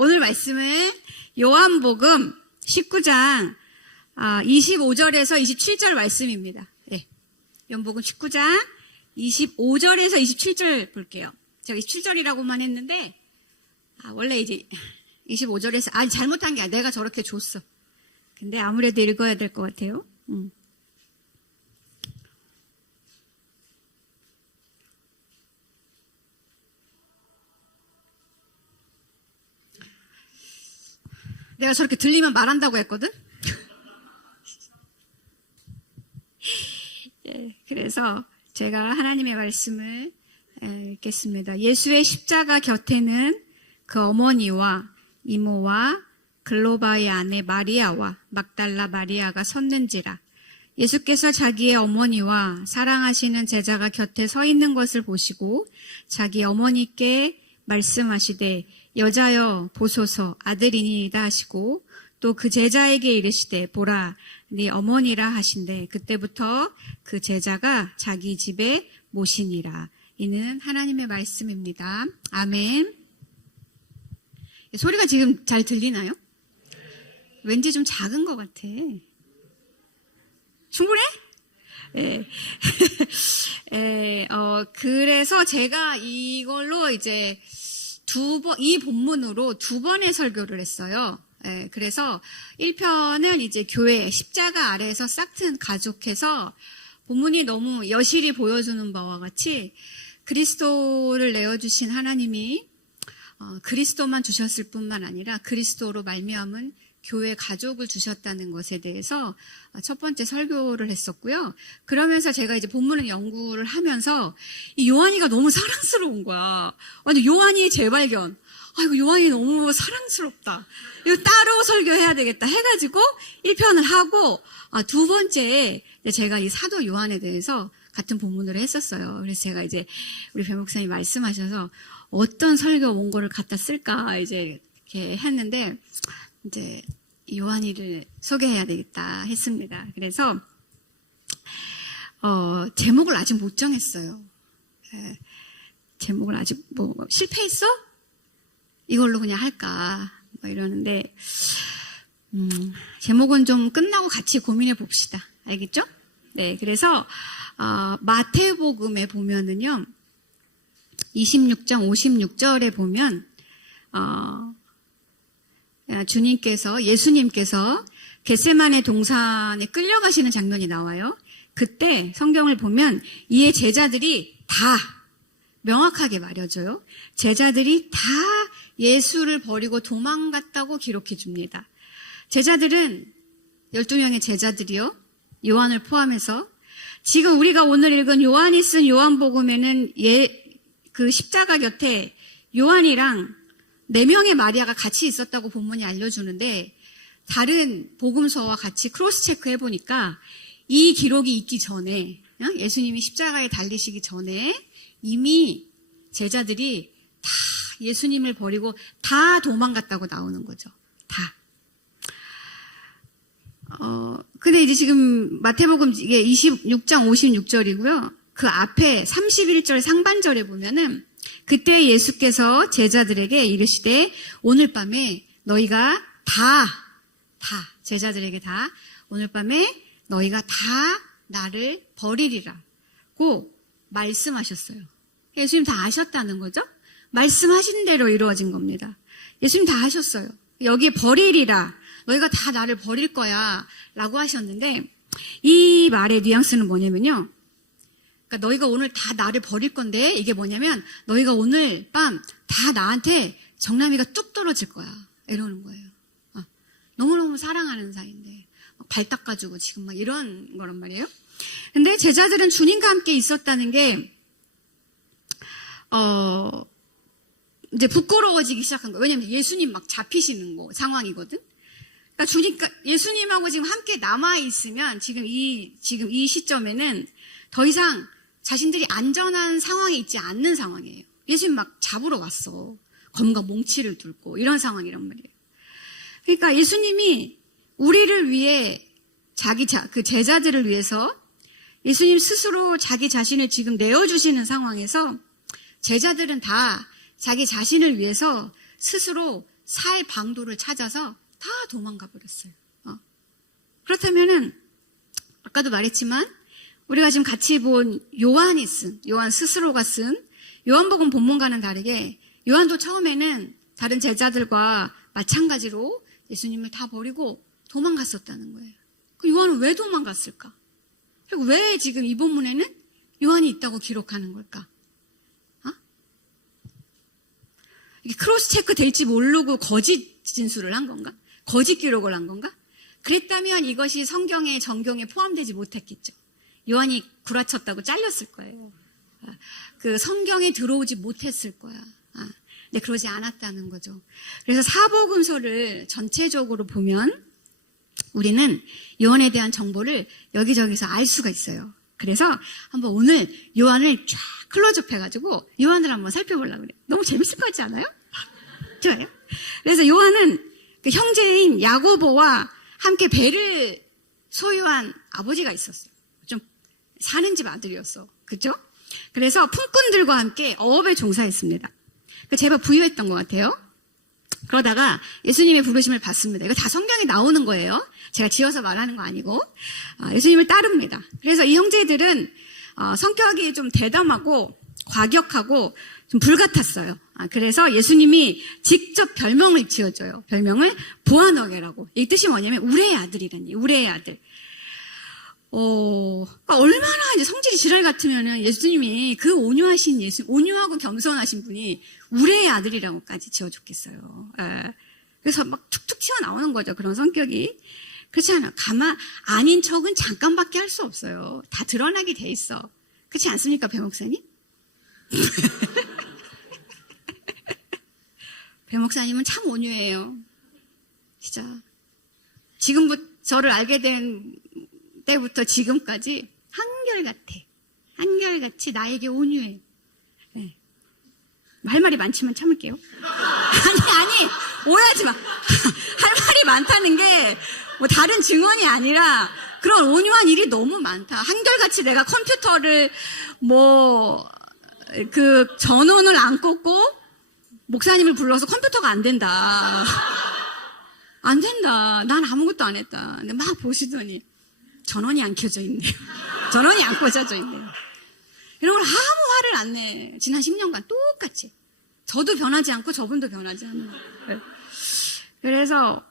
오늘 말씀은 요한복음 19장 25절에서 27절 말씀입니다. 네. 요한복음 19장 25절에서 27절 볼게요. 제가 27절이라고만 했는데 원래 이제 25절에서 잘못한 게 아니라 내가 저렇게 줬어. 근데 아무래도 읽어야 될 것 같아요. 내가 저렇게 들리면 말한다고 했거든? 예, 그래서 제가 하나님의 말씀을 읽겠습니다. 예수의 십자가 곁에는 그 어머니와 이모와 글로바의 아내 마리아와 막달라 마리아가 섰는지라. 예수께서 자기의 어머니와 사랑하시는 제자가 곁에 서 있는 것을 보시고 자기 어머니께 말씀하시되 여자여 보소서 아들이니이다 하시고 또 그 제자에게 이르시되 보라 네 어머니라 하신대 그때부터 그 제자가 자기 집에 모시니라. 이는 하나님의 말씀입니다. 아멘. 소리가 지금 잘 들리나요? 왠지 좀 작은 것 같아. 충분해? 그래서 제가 이걸로 이제 이 본문으로 2번의 설교를 했어요. 그래서 1편은 이제 교회 십자가 아래에서 싹튼 가족해서 본문이 너무 여실히 보여주는 바와 같이 그리스도를 내어주신 하나님이 그리스도만 주셨을 뿐만 아니라 그리스도로 말미암은 교회 가족을 주셨다는 것에 대해서 첫 번째 설교를 했었고요. 그러면서 제가 이제 본문을 연구를 하면서 이 요한이가 너무 사랑스러운 거야. 완전 요한이 재발견. 이거 요한이 너무 사랑스럽다. 이거 따로 설교해야 되겠다 해가지고 1편을 하고 두 번째에 제가 이 사도 요한에 대해서 같은 본문을 했었어요. 그래서 제가 이제 우리 배 목사님 말씀하셔서 어떤 설교 원고를 갖다 쓸까 이제 이렇게 했는데 이제 요한이를 소개해야 되겠다 했습니다. 그래서 제목을 아직 못 정했어요. 제목을 아직 실패했어? 이걸로 그냥 할까 이러는데 제목은 좀 끝나고 같이 고민해 봅시다. 알겠죠? 네, 그래서 마태복음에 보면은요 26장 56절에 보면 예수님께서 겟세마네 동산에 끌려가시는 장면이 나와요. 그때 성경을 보면 이에 제자들이 다 명확하게 말해줘요. 제자들이 다 예수를 버리고 도망갔다고 기록해 줍니다. 제자들은 12명의 제자들이요. 요한을 포함해서 지금 우리가 오늘 읽은 요한이 쓴 요한복음에는 그 십자가 곁에 요한이랑 4명의 마리아가 같이 있었다고 본문이 알려주는데 다른 복음서와 같이 크로스 체크 해보니까 이 기록이 있기 전에 예수님이 십자가에 달리시기 전에 이미 제자들이 다 예수님을 버리고 다 도망갔다고 나오는 거죠. 다. 근데 이제 지금 마태복음 이게 26장 56절이고요. 그 앞에 31절 상반절에 보면은 그때 예수께서 제자들에게 이르시되 오늘 밤에 너희가 제자들에게 다 오늘 밤에 너희가 다 나를 버리리라고 말씀하셨어요. 예수님 다 아셨다는 거죠? 말씀하신 대로 이루어진 겁니다. 예수님 다 하셨어요. 여기에 버리리라 너희가 다 나를 버릴 거야 라고 하셨는데 이 말의 뉘앙스는 뭐냐면요. 그러니까 너희가 오늘 다 나를 버릴 건데 이게 뭐냐면 너희가 오늘 밤 다 나한테 정남이가 뚝 떨어질 거야 이러는 거예요. 너무너무 사랑하는 사이인데 발 닦아주고 지금 막 이런 거란 말이에요. 근데 제자들은 주님과 함께 있었다는 게 이제 부끄러워지기 시작한 거예요. 왜냐면 예수님 막 잡히시는 거 상황이거든. 그러니까 예수님하고 지금 함께 남아 있으면 지금 이 시점에는 더 이상 자신들이 안전한 상황에 있지 않는 상황이에요. 예수님 막 잡으러 왔어. 검과 몽치를 들고 이런 상황이란 말이에요. 그러니까 예수님이 우리를 위해 그 제자들을 위해서 예수님 스스로 자기 자신을 지금 내어주시는 상황에서 제자들은 다 자기 자신을 위해서 스스로 살 방도를 찾아서 다 도망가 버렸어요. 그렇다면은 아까도 말했지만 우리가 지금 같이 본 요한 스스로가 쓴 요한복음 본문과는 다르게 요한도 처음에는 다른 제자들과 마찬가지로 예수님을 다 버리고 도망갔었다는 거예요. 그 요한은 왜 도망갔을까? 그리고 왜 지금 이 본문에는 요한이 있다고 기록하는 걸까? 이게 크로스 체크 될지 모르고 거짓 진술을 한 건가? 거짓 기록을 한 건가? 그랬다면 이것이 성경의 정경에 포함되지 못했겠죠. 요한이 구라쳤다고 잘렸을 거예요. 그 성경에 들어오지 못했을 거야. 근데 그러지 않았다는 거죠. 그래서 사복음서를 전체적으로 보면 우리는 요한에 대한 정보를 여기저기서 알 수가 있어요. 그래서 한번 오늘 요한을 쫙 클로즈업 해가지고 요한을 한번 살펴보려고 그래요. 너무 재밌을 것 같지 않아요? 좋아요. 그래서 요한은 그 형제인 야고보와 함께 배를 소유한 아버지가 있었어요. 좀 사는 집 아들이었어. 그죠? 그래서 품꾼들과 함께 어업에 종사했습니다. 제발 부유했던 것 같아요. 그러다가 예수님의 부르심을 받습니다. 이거 다 성경에 나오는 거예요. 제가 지어서 말하는 거 아니고 예수님을 따릅니다. 그래서 이 형제들은 성격이 좀 대담하고 과격하고 좀 불같았어요. 그래서 예수님이 직접 별명을 지어줘요. 별명을 보아너게라고. 이 뜻이 뭐냐면 우레의 아들이라니. 우레의 아들. 얼마나 이제 성질이 지랄 같으면은 예수님이 그 온유하고 겸손하신 분이 우레의 아들이라고까지 지어줬겠어요. 그래서 막 툭툭 튀어나오는 거죠. 그런 성격이. 그렇지 않아요. 아닌 척은 잠깐밖에 할 수 없어요. 다 드러나게 돼 있어. 그렇지 않습니까, 배 목사님? 배 목사님은 참 온유해요. 진짜. 지금부터 저를 알게 된 때부터 지금까지 한결같이 나에게 온유해. 네. 할 말이 많지만 참을게요. 아니, 오해하지 마. 할 말이 많다는 게 뭐 다른 증언이 아니라 그런 온유한 일이 너무 많다. 한결같이 내가 컴퓨터를 그 전원을 안 꽂고 목사님을 불러서 컴퓨터가 안 된다. 안 된다. 난 아무것도 안 했다. 근데 막 보시더니 전원이 안 켜져 있네요. 전원이 안 꽂혀져 있네요. 이런 걸 아무 화를 안 내. 지난 10년간 똑같이. 저도 변하지 않고 저분도 변하지 않는. 그래서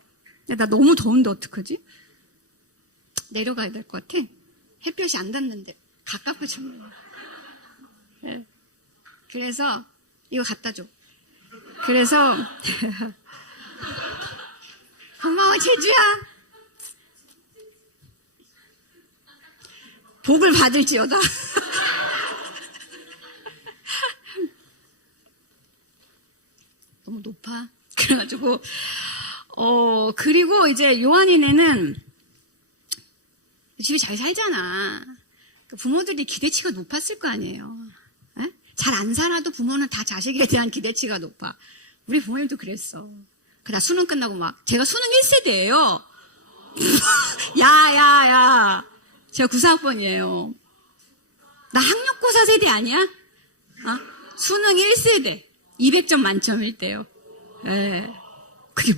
나 너무 더운데 어떡하지? 내려가야 될 것 같아. 햇볕이 안 닿는데 가깝아졌네. 그래서 이거 갖다 줘. 그래서 고마워 제주야. 복을 받을지어다. 너무 높아. 그래가지고 그리고 이제 요한이네는 집에 잘 살잖아. 부모들이 기대치가 높았을 거 아니에요. 잘 안 살아도 부모는 다 자식에 대한 기대치가 높아. 우리 부모님도 그랬어. 나 수능 끝나고 제가 수능 1세대예요. 야. 제가 94학번이에요. 나 학력고사 세대 아니야? 수능 1세대. 200점 만점일 때요. 그게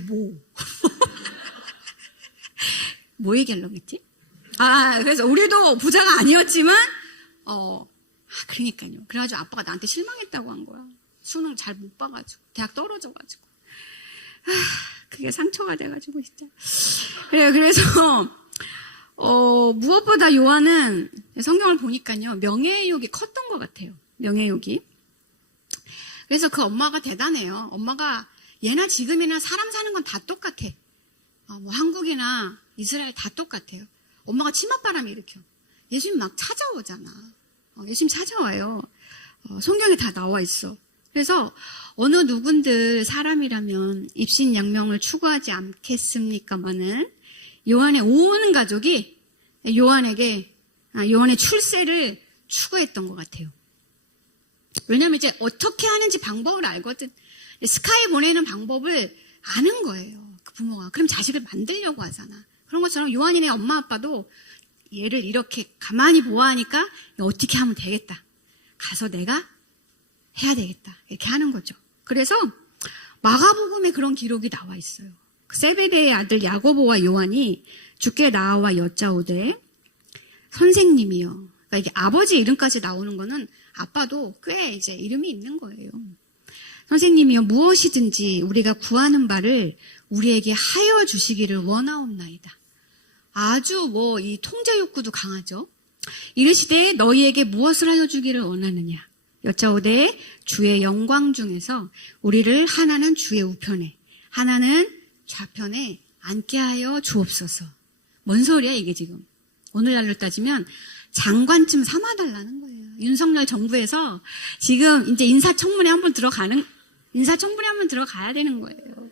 뭐 얘기하려고 했지? 그래서 우리도 부자가 아니었지만, 그러니까요. 그래가지고 아빠가 나한테 실망했다고 한 거야. 수능 잘 못 봐가지고. 대학 떨어져가지고. 그게 상처가 돼가지고, 진짜. 그래서, 무엇보다 요한은 성경을 보니까요, 명예욕이 컸던 것 같아요. 명예욕이. 그래서 그 엄마가 대단해요. 엄마가 예나 지금이나 사람 사는 건 다 똑같아. 한국이나 이스라엘 다 똑같아요. 엄마가 치맛바람이 일으켜. 예수님 막 찾아오잖아. 예수님 찾아와요. 성경에 다 나와 있어. 그래서 어느 누군들 사람이라면 입신양명을 추구하지 않겠습니까마는 요한의 온 가족이 요한의 출세를 추구했던 것 같아요. 왜냐하면 이제 어떻게 하는지 방법을 알거든. 스카이 보내는 방법을 아는 거예요. 그 부모가. 그럼 자식을 만들려고 하잖아. 그런 것처럼 요한이네 엄마 아빠도 얘를 이렇게 가만히 보아하니까 어떻게 하면 되겠다. 가서 내가 해야 되겠다. 이렇게 하는 거죠. 그래서 마가복음에 그런 기록이 나와 있어요. 세베대의 아들 야고보와 요한이 주께 나와 여짜오되 선생님이요. 그러니까 이게 아버지 이름까지 나오는 거는 아빠도 꽤 이제 이름이 있는 거예요. 선생님이요, 무엇이든지 우리가 구하는 바를 우리에게 하여 주시기를 원하옵나이다. 아주 이 통제 욕구도 강하죠. 이르시되 너희에게 무엇을 하여 주기를 원하느냐. 여짜오되 주의 영광 중에서 우리를 하나는 주의 우편에 하나는 좌편에 앉게 하여 주옵소서. 뭔 소리야 이게 지금. 오늘날로 따지면 장관쯤 삼아달라는 거예요. 윤석열 정부에서 지금 이제 인사청문회 한번 들어가야 되는 거예요.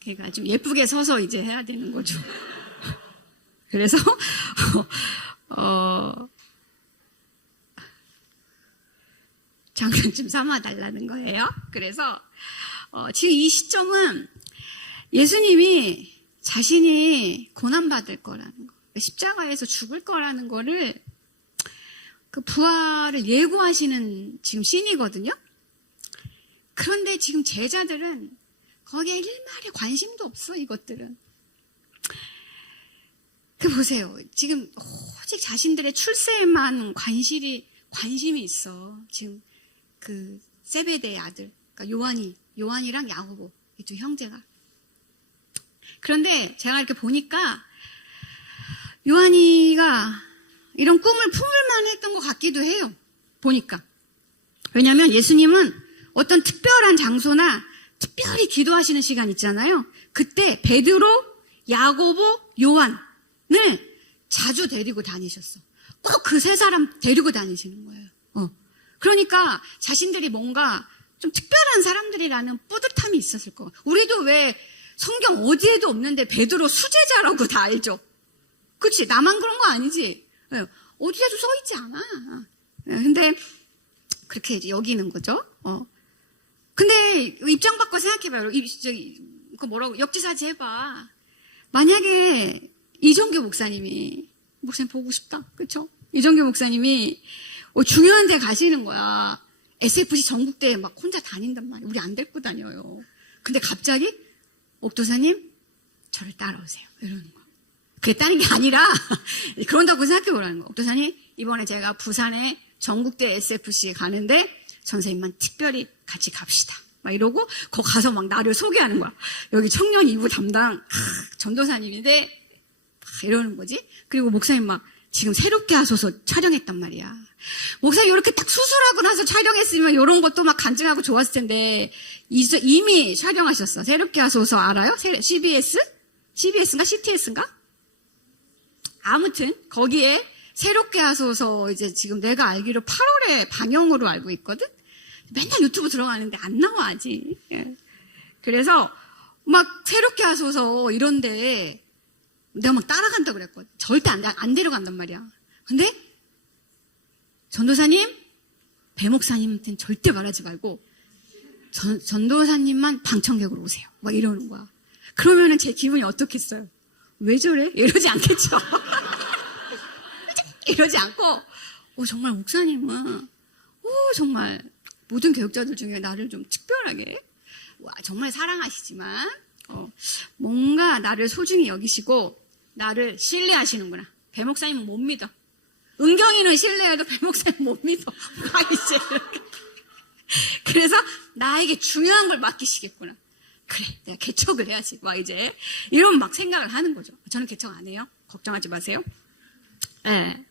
걔가 좀 예쁘게 서서 이제 해야 되는 거죠. 그래서 장관쯤 삼아달라는 거예요. 그래서 지금 이 시점은 예수님이 자신이 고난받을 거라는 거, 십자가에서 죽을 거라는 거를 그 부활을 예고하시는 지금 씬이거든요. 그런데 지금 제자들은 거기에 일말의 관심도 없어, 이것들은. 그 보세요. 지금 오직 자신들의 출세에만 관심이 있어. 지금 그 세베대의 아들, 그러니까 요한이랑 야고보, 이 두 형제가. 그런데 제가 이렇게 보니까 요한이가 이런 꿈을 품을만 했던 것 같기도 해요. 보니까. 왜냐하면 예수님은 어떤 특별한 장소나 특별히 기도하시는 시간 있잖아요. 그때 베드로, 야고보, 요한을 자주 데리고 다니셨어. 꼭 그 세 사람 데리고 다니시는 거예요. 그러니까 자신들이 뭔가 좀 특별한 사람들이라는 뿌듯함이 있었을 거예요. 우리도 왜 성경 어디에도 없는데 베드로 수제자라고 다 알죠? 그치? 나만 그런 거 아니지? 어디에도 써 있지 않아. 근데 그렇게 이제 여기는 거죠. 근데 입장 바꿔 생각해봐요. 그 뭐라고 역지사지 해봐. 만약에 이정규 목사님 보고 싶다, 그렇죠? 이정규 목사님이 중요한 데 가시는 거야. SFC 전국대회 막 혼자 다닌단 말이야. 우리 안 데리고 다녀요. 근데 갑자기 옥도사님 저를 따라오세요. 이러는 거야. 그게 다른 게 아니라 그런다고 생각해보라는 거야. 옥도사님 이번에 제가 부산에 전국대 SFC 가는데 선생님만 특별히 같이 갑시다. 막 이러고 거기 가서 막 나를 소개하는 거야. 여기 청년 2부 담당 전도사님인데 막 이러는 거지. 그리고 목사님 막 지금 새롭게 하소서 촬영했단 말이야. 목사님 이렇게 딱 수술하고 나서 촬영했으면 이런 것도 막 간증하고 좋았을 텐데 이미 촬영하셨어. 새롭게 하소서 알아요? CBS인가 CTS인가? 아무튼 거기에 새롭게 하소서 이제 지금 내가 알기로 8월에 방영으로 알고 있거든? 맨날 유튜브 들어가는데 안 나와 아직. 그래서 막 새롭게 하소서 이런데 내가 막 따라간다 그랬거든. 절대 안 데려간단 말이야. 근데 전도사님, 배목사님한테는 절대 말하지 말고 전도사님만 방청객으로 오세요. 막 이러는 거야. 그러면은 제 기분이 어떻겠어요? 왜 저래? 이러지 않겠죠. 이러지 않고 정말 목사님은 정말 모든 교육자들 중에 나를 좀 특별하게 정말 사랑하시지만 뭔가 나를 소중히 여기시고 나를 신뢰하시는구나. 배목사님은 못 믿어. 은경이는 신뢰해도 배목사님 못 믿어. 막 이제 이렇게. 그래서 나에게 중요한 걸 맡기시겠구나. 그래, 내가 개척을 해야지. 막 이제 이런 막 생각을 하는 거죠. 저는 개척 안 해요. 걱정하지 마세요. 네.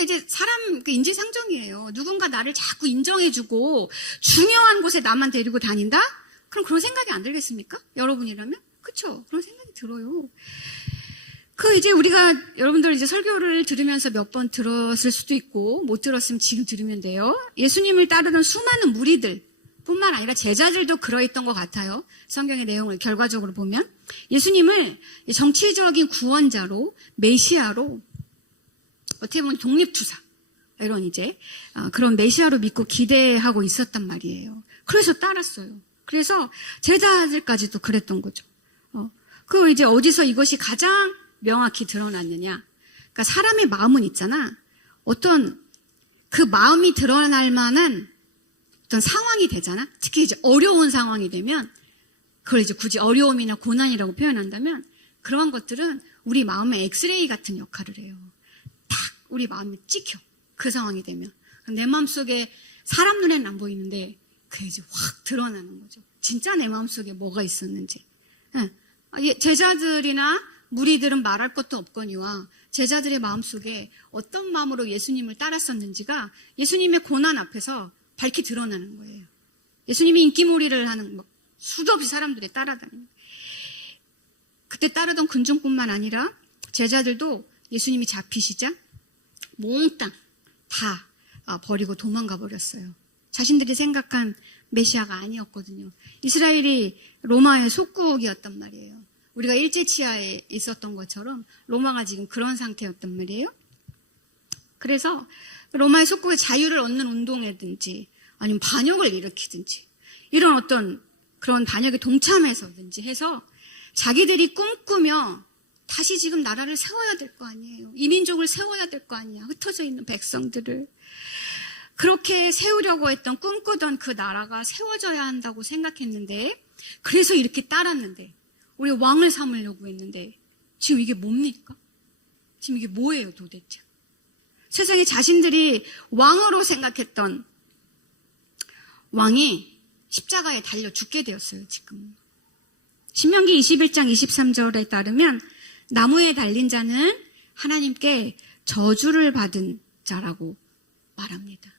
이제 사람 인지상정이에요. 누군가 나를 자꾸 인정해주고 중요한 곳에 나만 데리고 다닌다? 그럼 그런 생각이 안 들겠습니까? 여러분이라면? 그쵸? 그런 생각이 들어요. 이제 우리가 여러분들 이제 설교를 들으면서 몇 번 들었을 수도 있고 못 들었으면 지금 들으면 돼요. 예수님을 따르는 수많은 무리들 뿐만 아니라 제자들도 그러했던 것 같아요. 성경의 내용을 결과적으로 보면 예수님을 정치적인 구원자로 메시아로 어떻게 보면 독립투사 이런 이제 그런 메시아로 믿고 기대하고 있었단 말이에요. 그래서 따랐어요. 그래서 제자들까지도 그랬던 거죠. 이제 어디서 이것이 가장 명확히 드러났느냐. 그러니까 사람의 마음은 있잖아. 어떤 그 마음이 드러날 만한 어떤 상황이 되잖아. 특히 이제 어려운 상황이 되면 그걸 이제 굳이 어려움이나 고난이라고 표현한다면 그러한 것들은 우리 마음의 엑스레이 같은 역할을 해요. 딱 우리 마음이 찍혀. 그 상황이 되면. 내 마음속에 사람 눈에는 안 보이는데 그게 이제 확 드러나는 거죠. 진짜 내 마음속에 뭐가 있었는지. 제자들이나 무리들은 말할 것도 없거니와 제자들의 마음속에 어떤 마음으로 예수님을 따랐었는지가 예수님의 고난 앞에서 밝히 드러나는 거예요. 예수님이 인기몰이를 하는 수도 없이 사람들이 따라다니는. 그때 따르던 군중뿐만 아니라 제자들도 예수님이 잡히시자 몽땅 다 버리고 도망가 버렸어요. 자신들이 생각한 메시아가 아니었거든요. 이스라엘이 로마의 속국이었단 말이에요. 우리가 일제치하에 있었던 것처럼 로마가 지금 그런 상태였단 말이에요. 그래서 로마의 속국의 자유를 얻는 운동이든지 아니면 반역을 일으키든지 이런 어떤 그런 반역에 동참해서든지 해서 자기들이 꿈꾸며 다시 지금 나라를 세워야 될 거 아니에요. 이민족을 세워야 될 거 아니야. 흩어져 있는 백성들을. 그렇게 세우려고 했던 꿈꾸던 그 나라가 세워져야 한다고 생각했는데 그래서 이렇게 따랐는데 우리 왕을 삼으려고 했는데 지금 이게 뭡니까? 지금 이게 뭐예요 도대체? 세상에 자신들이 왕으로 생각했던 왕이 십자가에 달려 죽게 되었어요 지금. 신명기 21장 23절에 따르면 나무에 달린 자는 하나님께 저주를 받은 자라고 말합니다.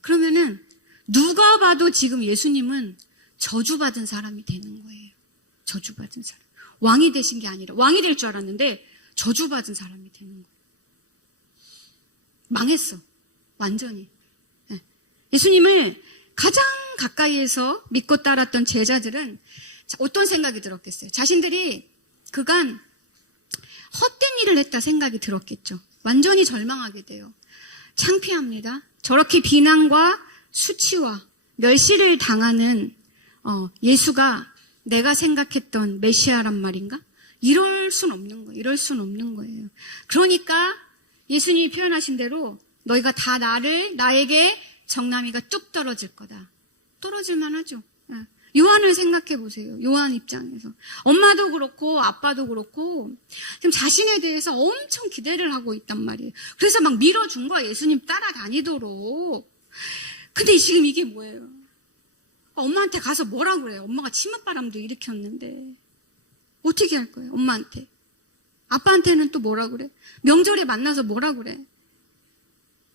그러면은 누가 봐도 지금 예수님은 저주받은 사람이 되는 거예요. 저주받은 사람. 왕이 되신 게 아니라 왕이 될 줄 알았는데 저주받은 사람이 되는 거예요. 망했어. 완전히. 예수님을 가장 가까이에서 믿고 따랐던 제자들은 어떤 생각이 들었겠어요? 자신들이 그간 헛된 일을 했다 생각이 들었겠죠. 완전히 절망하게 돼요. 창피합니다. 저렇게 비난과 수치와 멸시를 당하는 예수가 내가 생각했던 메시아란 말인가? 이럴 순 없는 거예요. 이럴 순 없는 거예요. 그러니까 예수님이 표현하신 대로 너희가 다 나에게 정남이가 뚝 떨어질 거다. 떨어질 만하죠. 요한을 생각해 보세요. 요한 입장에서. 엄마도 그렇고 아빠도 그렇고 지금 자신에 대해서 엄청 기대를 하고 있단 말이에요. 그래서 막 밀어준 거야. 예수님 따라다니도록. 근데 지금 이게 뭐예요? 엄마한테 가서 뭐라 그래요? 엄마가 치맛바람도 일으켰는데 어떻게 할 거예요? 엄마한테. 아빠한테는 또 뭐라 그래? 명절에 만나서 뭐라 그래?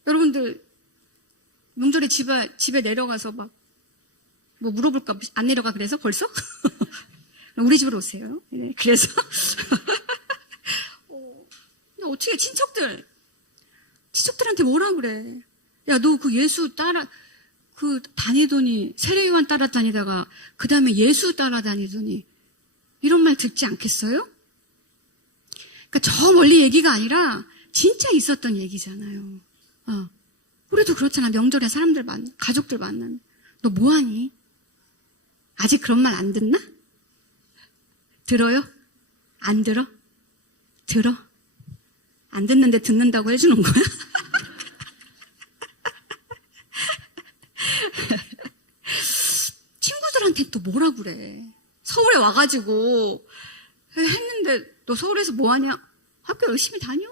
여러분들 명절에 집에 내려가서 막 뭐 물어볼까? 안 내려가 그래서 벌써? 우리 집으로 오세요. 네, 그래서 어떻게 친척들한테 뭐라 그래? 야, 너 그 예수 다니더니 세례요한 따라다니다가 그 다음에 예수 따라다니더니 이런 말 듣지 않겠어요? 그러니까 저 멀리 얘기가 아니라 진짜 있었던 얘기잖아요. 우리도 그렇잖아. 명절에 가족들 만나면 너 뭐하니? 아직 그런 말 안 듣나? 들어요? 안 들어? 들어? 안 듣는데 듣는다고 해주는 거야? 친구들한테 또 뭐라 그래? 서울에 와가지고 했는데 너 서울에서 뭐하냐? 학교 열심히 다녀.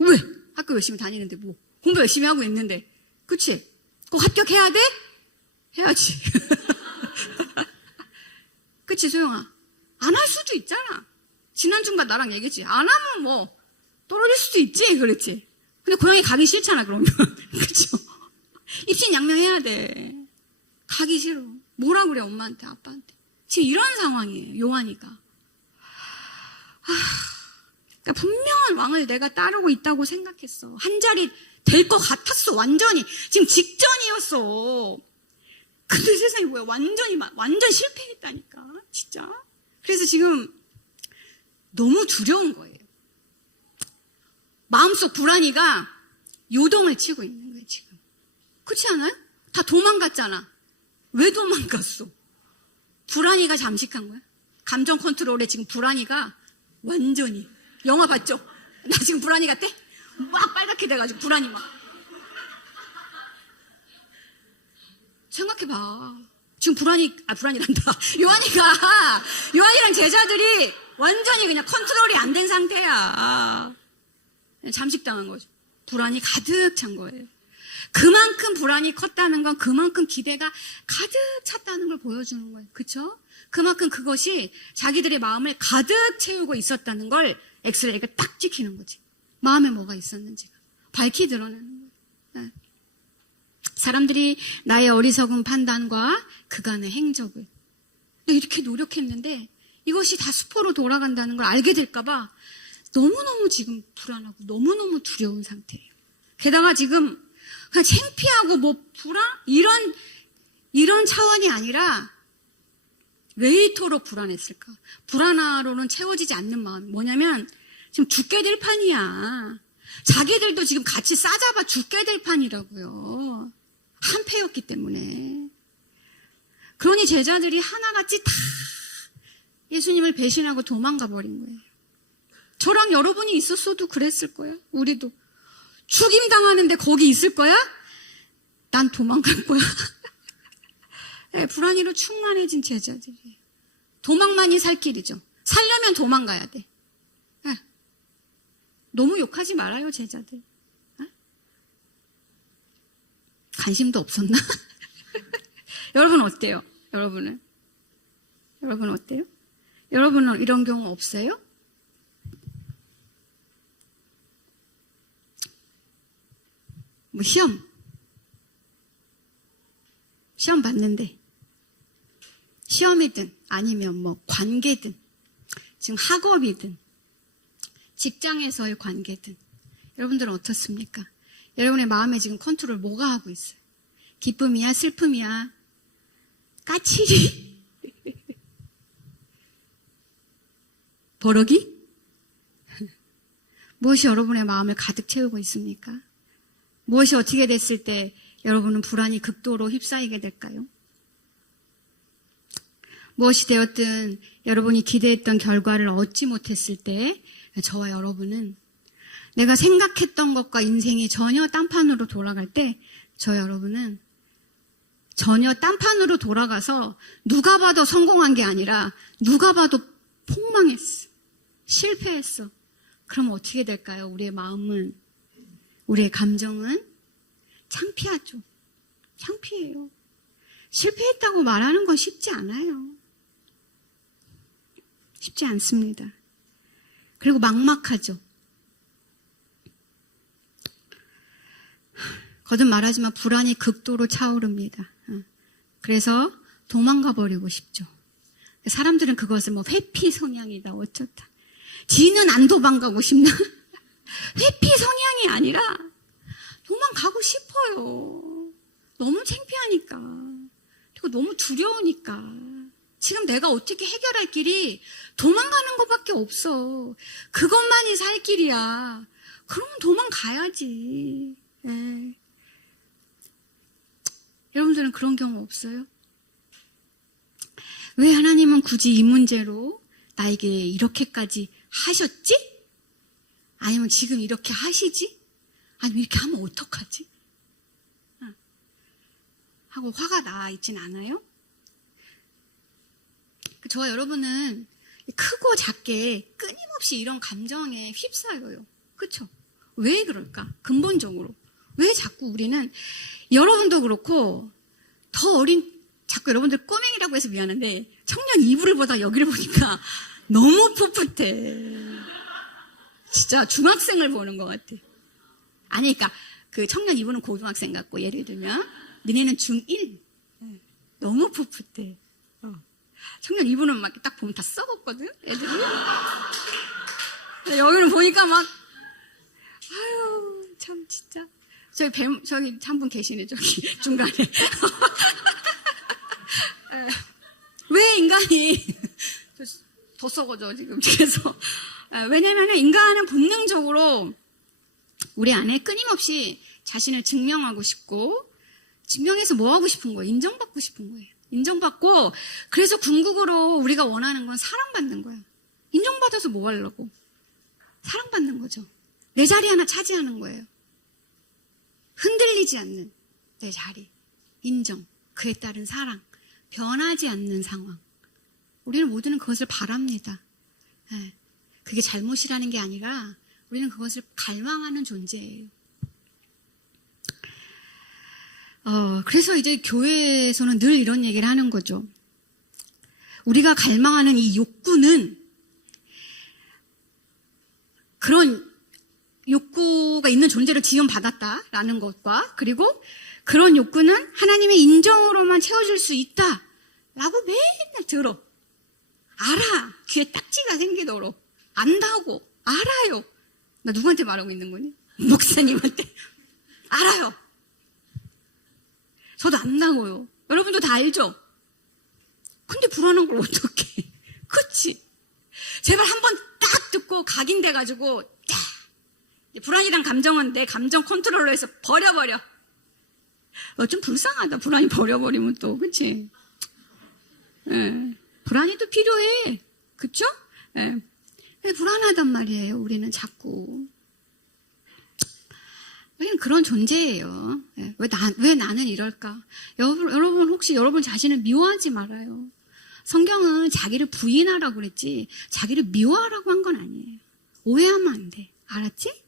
왜? 학교 열심히 다니는데 뭐 공부 열심히 하고 있는데 그치? 꼭 합격해야 돼? 해야지. 그치 소영아? 안 할 수도 있잖아. 지난주인가 나랑 얘기했지. 안 하면 뭐 떨어질 수도 있지 그랬지. 근데 고향에 가기 싫잖아 그러면. 그쵸? 입신양명해야 돼. 가기 싫어. 뭐라 그래 엄마한테 아빠한테. 지금 이런 상황이에요 요한이가. 그러니까 분명한 왕을 내가 따르고 있다고 생각했어. 한 자리 될 것 같았어 완전히. 지금 직전이었어. 근데 세상에 뭐야 완전 실패했다니까 진짜. 그래서 지금 너무 두려운 거예요. 마음속 불안이가 요동을 치고 있는 거예요 지금. 그렇지 않아요? 다 도망갔잖아. 왜 도망갔어? 불안이가 잠식한 거야. 감정 컨트롤에 지금 불안이가 완전히. 영화 봤죠? 나 지금 불안이 같아? 막 빨갛게 돼가지고 불안이 막. 생각해봐. 지금 불안이란다. 요한이랑 제자들이 완전히 그냥 컨트롤이 안 된 상태야. 잠식당한 거죠. 불안이 가득 찬 거예요. 그만큼 불안이 컸다는 건 그만큼 기대가 가득 찼다는 걸 보여주는 거예요. 그쵸? 그만큼 그것이 자기들의 마음을 가득 채우고 있었다는 걸 엑스레이가 딱 찍히는 거지. 마음에 뭐가 있었는지가 밝히 드러나는 거예요. 사람들이 나의 어리석은 판단과 그간의 행적을 이렇게 노력했는데 이것이 다 수포로 돌아간다는 걸 알게 될까봐 너무너무 지금 불안하고 너무너무 두려운 상태예요. 게다가 지금 그냥 창피하고 뭐 불안? 이런 차원이 아니라 왜 이토록 불안했을까? 불안으로는 채워지지 않는 마음. 뭐냐면 지금 죽게 될 판이야. 자기들도 지금 같이 싸잡아 죽게 될 판이라고요. 한패였기 때문에. 그러니 제자들이 하나같이 다 예수님을 배신하고 도망가 버린 거예요. 저랑 여러분이 있었어도 그랬을 거야. 우리도. 죽임 당하는데 거기 있을 거야? 난 도망갈 거야. 네, 불안이로 충만해진 제자들이에요. 도망만이 살 길이죠. 살려면 도망가야 돼. 네. 너무 욕하지 말아요, 제자들. 네? 관심도 없었나? 여러분 어때요? 여러분은 어때요? 여러분은 이런 경우 없어요? 뭐 시험 봤는데 시험이든 아니면 뭐 관계든 지금 학업이든 직장에서의 관계든 여러분들은 어떻습니까? 여러분의 마음에 지금 컨트롤 뭐가 하고 있어요? 기쁨이야? 슬픔이야? 까칠이? 버럭이? 무엇이 여러분의 마음을 가득 채우고 있습니까? 무엇이 어떻게 됐을 때 여러분은 불안이 극도로 휩싸이게 될까요? 무엇이 되었든 여러분이 기대했던 결과를 얻지 못했을 때 저와 여러분은 내가 생각했던 것과 인생이 전혀 딴판으로 돌아갈 때 저 여러분은 전혀 딴판으로 돌아가서 누가 봐도 성공한 게 아니라 누가 봐도 폭망했어. 실패했어. 그럼 어떻게 될까요? 우리의 마음은, 우리의 감정은 창피하죠. 창피해요. 실패했다고 말하는 건 쉽지 않아요. 쉽지 않습니다. 그리고 막막하죠. 거듭 말하지만 불안이 극도로 차오릅니다. 그래서 도망가 버리고 싶죠. 사람들은 그것을 뭐 회피 성향이다 어쩌다. 지는 안 도망가고 싶나? 회피 성향이 아니라 도망가고 싶어요. 너무 창피하니까. 그리고 너무 두려우니까. 지금 내가 어떻게 해결할 길이 도망가는 것밖에 없어. 그것만이 살 길이야. 그러면 도망가야지. 네. 여러분들은 그런 경우 없어요? 왜 하나님은 굳이 이 문제로 나에게 이렇게까지 하셨지? 아니면 지금 이렇게 하시지? 아니면 이렇게 하면 어떡하지? 하고 화가 나 있진 않아요? 저와 여러분은 크고 작게 끊임없이 이런 감정에 휩싸여요. 그렇죠? 왜 그럴까? 근본적으로. 왜 자꾸 우리는 여러분도 그렇고 더 어린 자꾸 여러분들 꼬맹이라고 해서 미안한데 청년 이불을 보다 여기를 보니까 너무 풋풋해. 진짜 중학생을 보는 것 같아. 아니 그러니까 그 청년 이불은 고등학생 같고 예를 들면 너네는 중1 너무 풋풋해. 청년 이불은 막 딱 보면 다 썩었거든 애들이. 여기는 보니까 막 아유 참 진짜 저기 한 분 계시네 저기 중간에. 왜 인간이 더 썩어져 지금. 그래서 왜냐면 인간은 본능적으로 우리 안에 끊임없이 자신을 증명하고 싶고 증명해서 뭐 하고 싶은 거예요? 인정받고 싶은 거예요. 인정받고 그래서 궁극으로 우리가 원하는 건 사랑받는 거야. 인정받아서 뭐 하려고? 사랑받는 거죠. 내 자리 하나 차지하는 거예요. 흔들리지 않는 내 자리. 인정. 그에 따른 사랑, 변하지 않는 상황. 우리는 모두는 그것을 바랍니다. 예, 그게 잘못이라는 게 아니라 우리는 그것을 갈망하는 존재예요. 그래서 이제 교회에서는 늘 이런 얘기를 하는 거죠. 우리가 갈망하는 이 욕구는 그런 욕구가 있는 존재로 지원받았다라는 것과 그리고 그런 욕구는 하나님의 인정으로만 채워질 수 있다라고 맨날 들어. 알아. 귀에 딱지가 생기도록. 안다고. 알아요. 나 누구한테 말하고 있는 거니? 목사님한테. 알아요. 저도 안다고요. 여러분도 다 알죠? 근데 불안한 걸 어떡해. 그치? 제발 한번 딱 듣고 각인돼가지고 불안이란 감정은 내 감정 컨트롤로 해서 버려버려. 좀 불쌍하다. 불안이 버려버리면 또. 그치? 예. 불안이도 필요해. 그쵸? 예. 불안하단 말이에요. 우리는 자꾸. 우리는 그런 존재예요. 예. 왜 나는 이럴까? 여러분 혹시 여러분 자신을 미워하지 말아요. 성경은 자기를 부인하라고 그랬지 자기를 미워하라고 한 건 아니에요. 오해하면 안 돼. 알았지?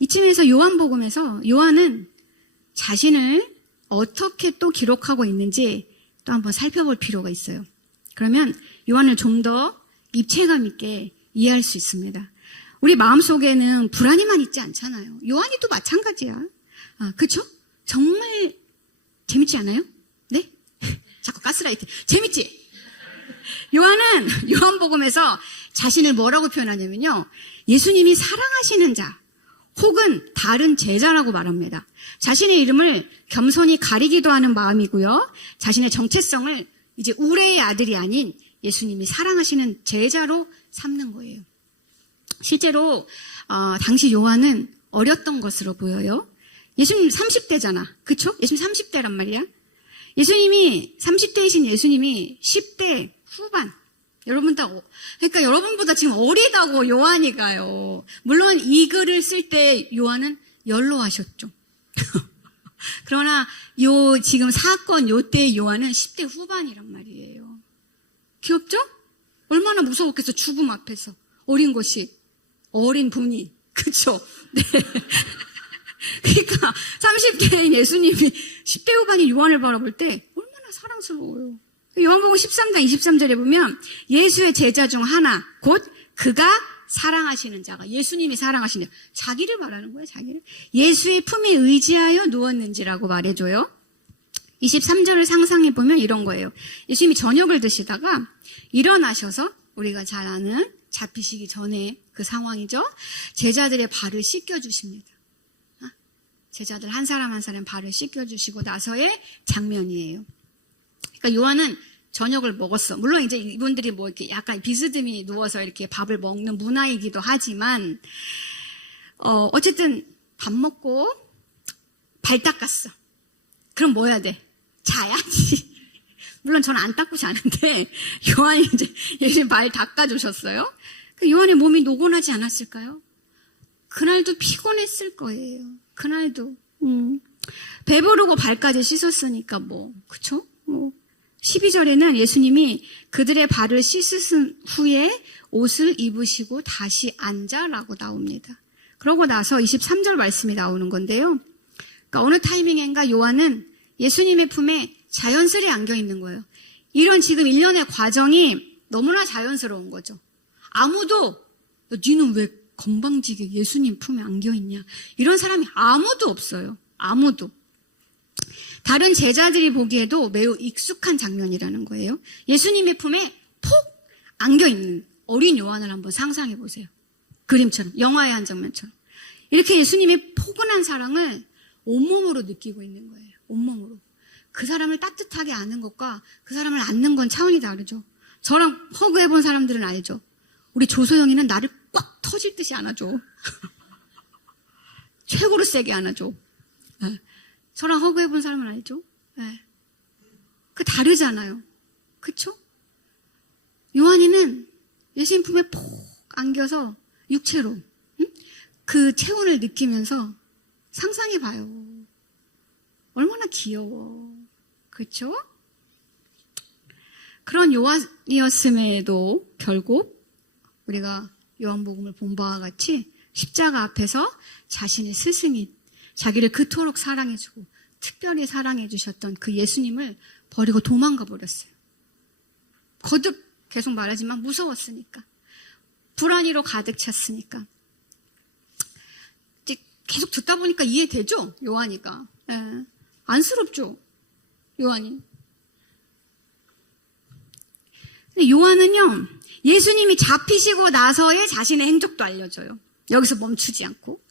이쯤에서 요한복음에서 요한은 자신을 어떻게 또 기록하고 있는지 또 한번 살펴볼 필요가 있어요. 그러면 요한을 좀 더 입체감 있게 이해할 수 있습니다. 우리 마음속에는 불안이만 있지 않잖아요. 요한이 또 마찬가지야. 그쵸? 정말 재밌지 않아요? 네? 자꾸 가스라이팅. 재밌지? 요한은 요한복음에서 자신을 뭐라고 표현하냐면요. 예수님이 사랑하시는 자 혹은 다른 제자라고 말합니다. 자신의 이름을 겸손히 가리기도 하는 마음이고요. 자신의 정체성을 이제 우레의 아들이 아닌 예수님이 사랑하시는 제자로 삼는 거예요. 실제로 당시 요한은 어렸던 것으로 보여요. 예수님 30대잖아. 그쵸? 예수님 30대란 말이야. 예수님이 30대이신 예수님이 10대 후반. 그러니까 여러분보다 지금 어리다고 요한이가요. 물론 이 글을 쓸 때 요한은 연로하셨죠. 그러나 지금 사건 요때의 요한은 10대 후반이란 말이에요. 귀엽죠? 얼마나 무서웠겠어. 죽음 앞에서. 어린 것이. 어린 분이. 그쵸? 네. 그러니까 30대인 예수님이 10대 후반인 요한을 바라볼 때 얼마나 사랑스러워요. 요한복음 13장 23절에 보면 예수의 제자 중 하나 곧 그가 사랑하시는 자가 예수님이 사랑하시는 자기를 말하는 거예요. 자기를. 예수의 품에 의지하여 누웠는지라고 말해줘요. 23절을 상상해 보면 이런 거예요. 예수님이 저녁을 드시다가 일어나셔서 우리가 잘 아는 잡히시기 전에 그 상황이죠. 제자들의 발을 씻겨주십니다. 제자들 한 사람 한 사람 발을 씻겨주시고 나서의 장면이에요. 그러니까 요한은 저녁을 먹었어. 물론 이제 이분들이 뭐 이렇게 약간 비스듬히 누워서 이렇게 밥을 먹는 문화이기도 하지만, 어쨌든 밥 먹고 발 닦았어. 그럼 뭐 해야 돼? 자야지. 물론 저는 안 닦고 자는데, 요한이 이제 예수님 발 닦아주셨어요. 요한의 몸이 노곤하지 않았을까요? 그날도 피곤했을 거예요. 그날도. 배부르고 발까지 씻었으니까 그쵸? 12절에는 예수님이 그들의 발을 씻으신 후에 옷을 입으시고 다시 앉아라고 나옵니다. 그러고 나서 23절 말씀이 나오는 건데요. 그러니까 어느 타이밍인가 요한은 예수님의 품에 자연스레 안겨 있는 거예요. 이런 지금 일련의 과정이 너무나 자연스러운 거죠. 아무도 니는 왜 건방지게 예수님 품에 안겨 있냐 이런 사람이 아무도 없어요. 아무도. 다른 제자들이 보기에도 매우 익숙한 장면이라는 거예요. 예수님의 품에 폭 안겨있는 어린 요한을 한번 상상해 보세요. 그림처럼, 영화의 한 장면처럼. 이렇게 예수님의 포근한 사랑을 온몸으로 느끼고 있는 거예요. 온몸으로. 그 사람을 따뜻하게 아는 것과 그 사람을 안는 건 차원이 다르죠. 저랑 허그해 본 사람들은 알죠. 우리 조소영이는 나를 꽉 터질 듯이 안아줘. 최고로 세게 안아줘. 네. 저랑 허그해본 사람은 알죠? 네. 그 다르잖아요. 그쵸? 요한이는 예수님 품에 폭 안겨서 육체로 그 체온을 느끼면서 상상해봐요. 얼마나 귀여워. 그렇죠? 그런 요한이었음에도 결국 우리가 요한복음을 본 바와 같이 십자가 앞에서 자신의 스승인, 자기를 그토록 사랑해주고 특별히 사랑해주셨던 그 예수님을 버리고 도망가 버렸어요. 거듭 계속 말하지만 무서웠으니까. 불안이로 가득 찼으니까. 이제 계속 듣다 보니까 이해되죠? 요한이가. 예. 안쓰럽죠? 요한이. 근데 요한은요, 예수님이 잡히시고 나서의 자신의 행적도 알려줘요. 여기서 멈추지 않고.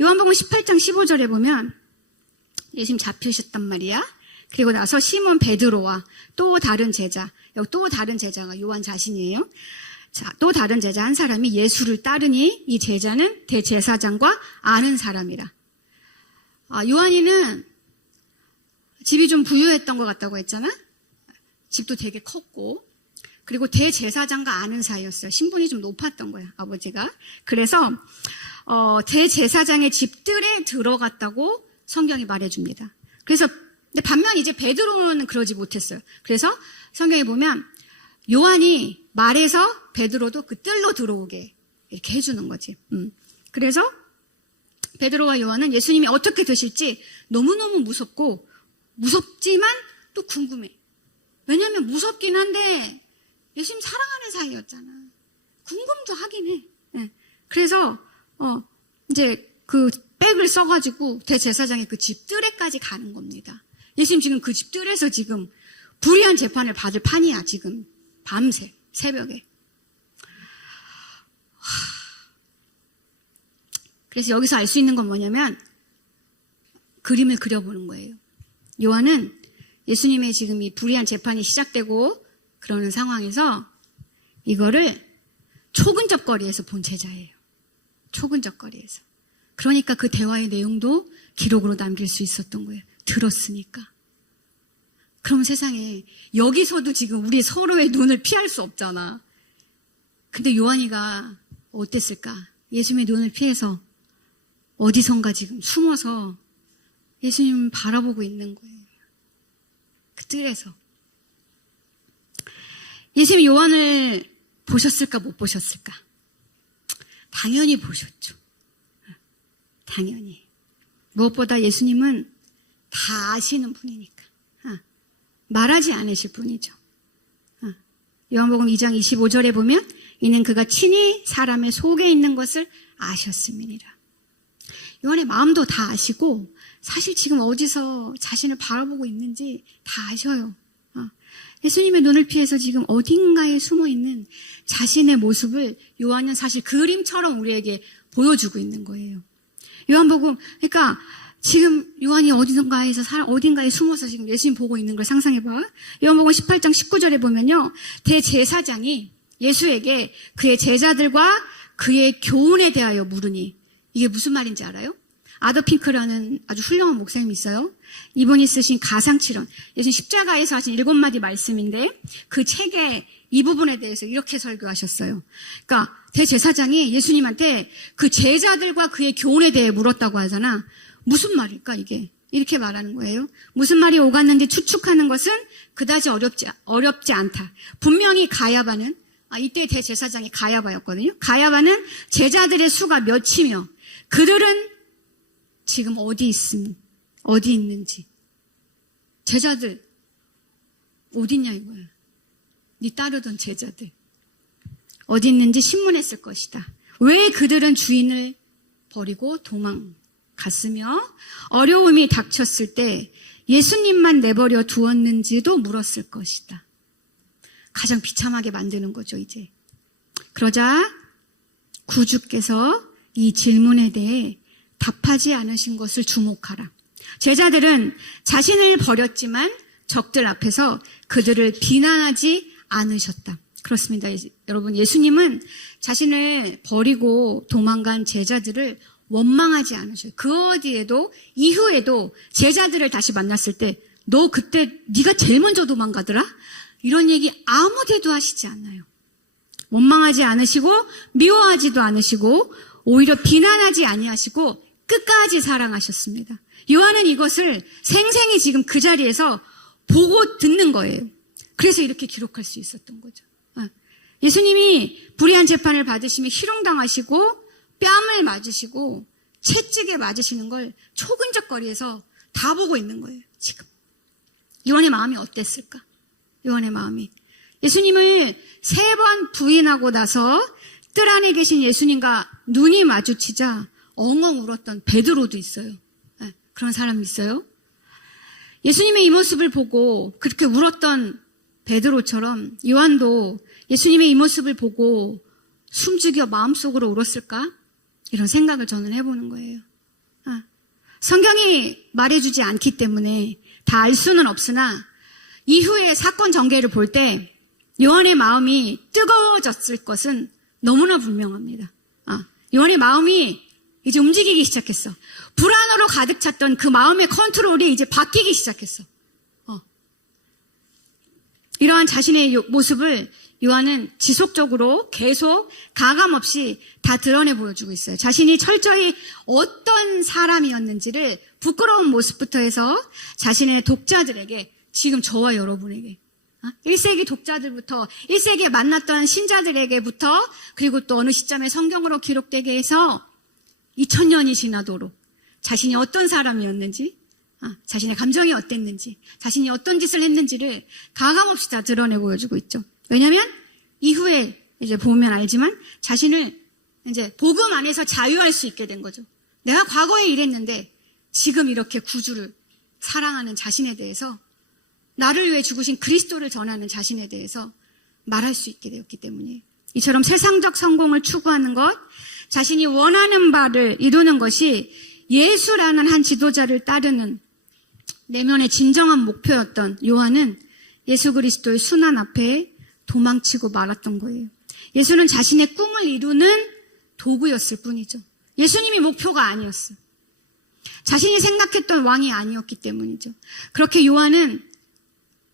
요한복음 18장 15절에 보면 예수님 잡히셨단 말이야. 그리고 나서 시몬 베드로와 또 다른 제자, 여기 또 다른 제자가 요한 자신이에요. 자, 또 다른 제자 한 사람이 예수를 따르니 이 제자는 대제사장과 아는 사람이라. 요한이는 집이 좀 부유했던 것 같다고 했잖아. 집도 되게 컸고, 그리고 대제사장과 아는 사이였어요. 신분이 좀 높았던 거야, 아버지가. 그래서 대제사장의 집들에 들어갔다고 성경이 말해줍니다. 그래서 근데 반면 이제 베드로는 그러지 못했어요. 그래서 성경에 보면 요한이 말해서 베드로도 그 뜰로 들어오게 이렇게 해주는 거지. 그래서 베드로와 요한은 예수님이 어떻게 되실지 너무너무 무섭고 무섭지만 또 궁금해. 왜냐하면 무섭긴 한데 예수님 사랑하는 사이였잖아. 궁금도 하긴 해. 네. 그래서 이제 그 백을 써가지고 대제사장의 그 집들에까지 가는 겁니다. 예수님 지금 그 집들에서 지금 불의한 재판을 받을 판이야. 지금 밤새 새벽에. 그래서 여기서 알 수 있는 건 뭐냐면 그림을 그려보는 거예요. 요한은 예수님의 지금 이 불의한 재판이 시작되고 그러는 상황에서 이거를 초근접거리에서 본 제자예요. 초근접거리에서. 그러니까 그 대화의 내용도 기록으로 남길 수 있었던 거예요. 들었으니까. 그럼 세상에 여기서도 지금 우리 서로의 눈을 피할 수 없잖아. 근데 요한이가 어땠을까? 예수님의 눈을 피해서 어디선가 지금 숨어서 예수님을 바라보고 있는 거예요. 그 뜰에서. 예수님이 요한을 보셨을까 못 보셨을까? 당연히 보셨죠. 당연히. 무엇보다 예수님은 다 아시는 분이니까. 말하지 않으실 분이죠. 요한복음 2장 25절에 보면 이는 그가 친히 사람의 속에 있는 것을 아셨음이니라. 요한의 마음도 다 아시고 사실 지금 어디서 자신을 바라보고 있는지 다 아셔요. 예수님의 눈을 피해서 지금 어딘가에 숨어있는 자신의 모습을 요한은 사실 그림처럼 우리에게 보여주고 있는 거예요. 요한복음, 그러니까 지금 요한이 어딘가에 숨어서 지금 예수님 보고 있는 걸 상상해봐. 요한복음 18장 19절에 보면요. 대제사장이 예수에게 그의 제자들과 그의 교훈에 대하여 물으니 이게 무슨 말인지 알아요? 아더핑크라는 아주 훌륭한 목사님이 있어요. 이분이 쓰신 가상칠언, 예수님 십자가에서 하신 7마디 말씀인데 그 책의 이 부분에 대해서 이렇게 설교하셨어요. 그러니까 대제사장이 예수님한테 그 제자들과 그의 교훈에 대해 물었다고 하잖아. 무슨 말일까 이게? 이렇게 말하는 거예요. 무슨 말이 오갔는지 추측하는 것은 그다지 어렵지 않다. 분명히 가야바는 이때 대제사장이 가야바였거든요. 가야바는 제자들의 수가 몇이며 그들은 지금 어디 있는지. 제자들 어디 있냐 이거야. 네 따르던 제자들 어디 있는지 신문했을 것이다. 왜 그들은 주인을 버리고 도망갔으며 어려움이 닥쳤을 때 예수님만 내버려 두었는지도 물었을 것이다. 가장 비참하게 만드는 거죠, 이제. 그러자 구주께서 이 질문에 대해 답하지 않으신 것을 주목하라. 제자들은 자신을 버렸지만 적들 앞에서 그들을 비난하지 않으셨다. 그렇습니다. 여러분, 예수님은 자신을 버리고 도망간 제자들을 원망하지 않으셔요. 그 어디에도 이후에도 제자들을 다시 만났을 때 너 그때 네가 제일 먼저 도망가더라? 이런 얘기 아무 데도 하시지 않아요. 원망하지 않으시고 미워하지도 않으시고 오히려 비난하지 아니하시고 끝까지 사랑하셨습니다. 요한은 이것을 생생히 지금 그 자리에서 보고 듣는 거예요. 그래서 이렇게 기록할 수 있었던 거죠. 예수님이 불의한 재판을 받으시며 희롱당하시고 뺨을 맞으시고 채찍에 맞으시는 걸 초근적거리에서 다 보고 있는 거예요. 지금 요한의 마음이 어땠을까? 요한의 마음이 예수님을 3번 부인하고 나서 뜰 안에 계신 예수님과 눈이 마주치자 엉엉 울었던 베드로도 있어요. 그런 사람이 있어요. 예수님의 이 모습을 보고 그렇게 울었던 베드로처럼 요한도 예수님의 이 모습을 보고 숨죽여 마음속으로 울었을까? 이런 생각을 저는 해보는 거예요. 성경이 말해주지 않기 때문에 다 알 수는 없으나 이후의 사건 전개를 볼 때 요한의 마음이 뜨거워졌을 것은 너무나 분명합니다. 요한의 마음이 이제 움직이기 시작했어. 불안으로 가득 찼던 그 마음의 컨트롤이 이제 바뀌기 시작했어. 이러한 자신의 모습을 요한은 지속적으로 계속 가감없이 다 드러내 보여주고 있어요. 자신이 철저히 어떤 사람이었는지를 부끄러운 모습부터 해서 자신의 독자들에게, 지금 저와 여러분에게, 1세기 독자들부터 1세기에 만났던 신자들에게부터, 그리고 또 어느 시점에 성경으로 기록되게 해서 2000년이 지나도록 자신이 어떤 사람이었는지, 자신의 감정이 어땠는지, 자신이 어떤 짓을 했는지를 가감없이 다 드러내 보여주고 있죠. 왜냐하면 이후에 이제 보면 알지만 자신을 이제 복음 안에서 자유할 수 있게 된 거죠. 내가 과거에 이랬는데 지금 이렇게 구주를 사랑하는 자신에 대해서, 나를 위해 죽으신 그리스도를 전하는 자신에 대해서 말할 수 있게 되었기 때문에, 이처럼 세상적 성공을 추구하는 것, 자신이 원하는 바를 이루는 것이 예수라는 한 지도자를 따르는 내면의 진정한 목표였던 요한은 예수 그리스도의 순환 앞에 도망치고 말았던 거예요. 예수는 자신의 꿈을 이루는 도구였을 뿐이죠. 예수님이 목표가 아니었어요. 자신이 생각했던 왕이 아니었기 때문이죠. 그렇게 요한은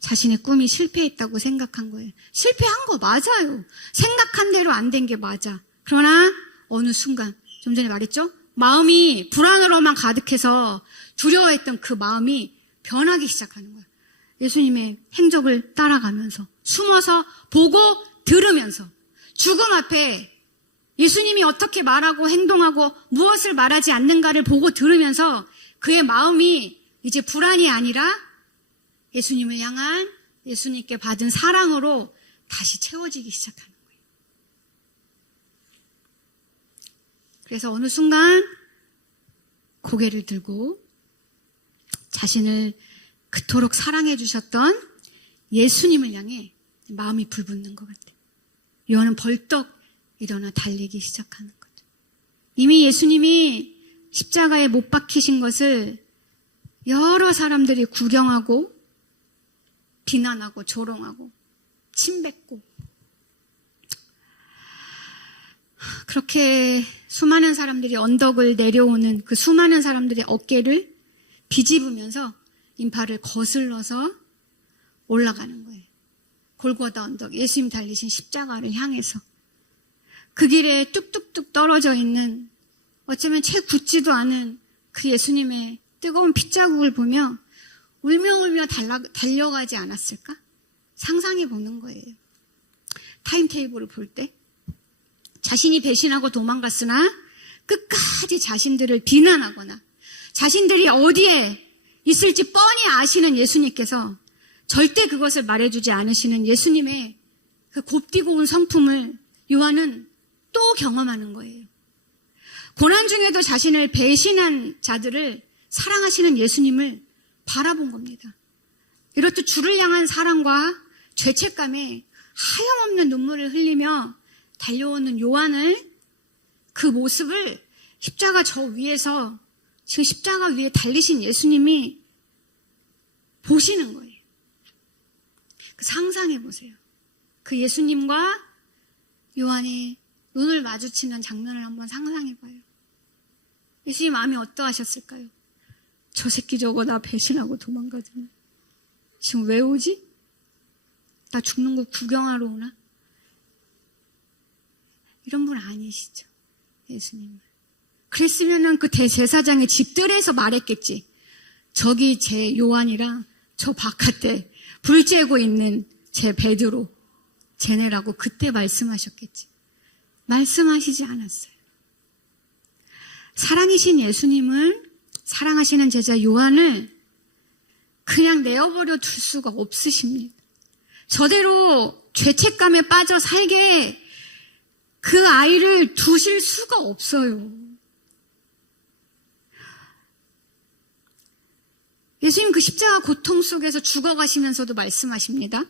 자신의 꿈이 실패했다고 생각한 거예요. 실패한 거 맞아요. 생각한 대로 안 된 게 맞아. 그러나 어느 순간, 좀 전에 말했죠? 마음이 불안으로만 가득해서 두려워했던 그 마음이 변하기 시작하는 거예요. 예수님의 행적을 따라가면서, 숨어서 보고 들으면서, 죽음 앞에 예수님이 어떻게 말하고 행동하고 무엇을 말하지 않는가를 보고 들으면서 그의 마음이 이제 불안이 아니라 예수님을 향한, 예수님께 받은 사랑으로 다시 채워지기 시작하는 거예요. 그래서 어느 순간 고개를 들고 자신을 그토록 사랑해 주셨던 예수님을 향해 마음이 불붙는 것 같아요. 요한은 벌떡 일어나 달리기 시작하는 거죠. 이미 예수님이 십자가에 못 박히신 것을 여러 사람들이 구경하고 비난하고 조롱하고 침뱉고, 그렇게 수많은 사람들이 언덕을 내려오는 그 수많은 사람들의 어깨를 뒤집으면서 인파를 거슬러서 올라가는 거예요. 골고다 언덕, 예수님 달리신 십자가를 향해서. 그 길에 뚝뚝뚝 떨어져 있는, 어쩌면 채 굳지도 않은 그 예수님의 뜨거운 핏자국을 보며 울며 달려가지 않았을까? 상상해 보는 거예요. 타임테이블을 볼 때 자신이 배신하고 도망갔으나 끝까지 자신들을 비난하거나 자신들이 어디에 있을지 뻔히 아시는 예수님께서 절대 그것을 말해주지 않으시는 예수님의 그 곱디고 온 성품을 요한은 또 경험하는 거예요. 고난 중에도 자신을 배신한 자들을 사랑하시는 예수님을 바라본 겁니다. 이렇듯 주를 향한 사랑과 죄책감에 하염없는 눈물을 흘리며 달려오는 요한을, 그 모습을 십자가 저 위에서, 지금 십자가 위에 달리신 예수님이 보시는 거예요. 상상해 보세요. 그 예수님과 요한이 눈을 마주치는 장면을 한번 상상해 봐요. 예수님 마음이 어떠하셨을까요? 저 새끼 저거 나 배신하고 도망가잖아. 지금 왜 오지? 나 죽는 거 구경하러 오나? 이런 분 아니시죠, 예수님은. 그랬으면은 그 대제사장의 집들에서 말했겠지. 저기 제 요한이랑 저 바깥에 불 쬐고 있는 제 베드로, 쟤네라고 그때 말씀하셨겠지. 말씀하시지 않았어요. 사랑이신 예수님을, 사랑하시는 제자 요한을 그냥 내어버려 둘 수가 없으십니다. 저대로 죄책감에 빠져 살게 그 아이를 두실 수가 없어요. 예수님 그 십자가 고통 속에서 죽어가시면서도 말씀하십니다.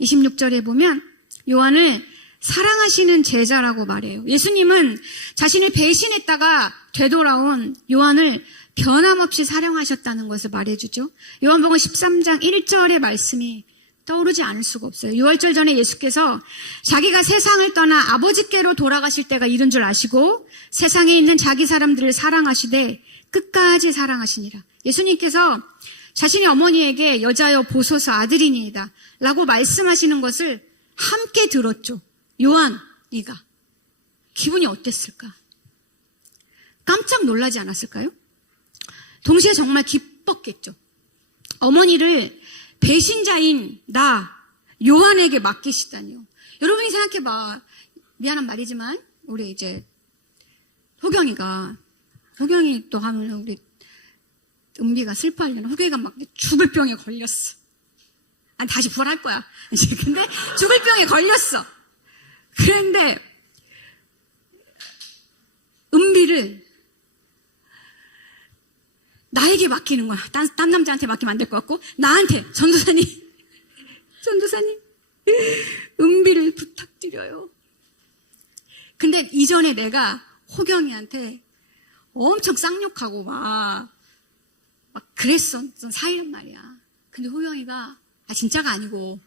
26절에 보면 요한을 사랑하시는 제자라고 말해요. 예수님은 자신을 배신했다가 되돌아온 요한을 변함없이 사랑하셨다는 것을 말해주죠. 요한복음 13장 1절의 말씀이 떠오르지 않을 수가 없어요. 유월절 전에 예수께서 자기가 세상을 떠나 아버지께로 돌아가실 때가 이른 줄 아시고 세상에 있는 자기 사람들을 사랑하시되 끝까지 사랑하시니라. 예수님께서 자신의 어머니에게 여자여 보소서 아들이니이다 라고 말씀하시는 것을 함께 들었죠. 요한, 네가 기분이 어땠을까? 깜짝 놀라지 않았을까요? 동시에 정말 기뻤겠죠. 어머니를 배신자인 나 요한에게 맡기시다니요. 여러분이 생각해봐. 미안한 말이지만 우리 이제 호경이 또 하면 우리 은비가 슬퍼하려나. 호경이가 막 죽을 병에 걸렸어. 아니 다시 부활할 거야. 근데 죽을 병에 걸렸어. 그런데 은비를 나에게 맡기는 거야. 딴 남자한테 맡기면 안 될 것 같고 나한테 전도사님 은비를 부탁드려요. 근데 이전에 내가 호경이한테 엄청 쌍욕하고 막 그랬었던 사이란 말이야. 근데 호경이가 진짜가 아니고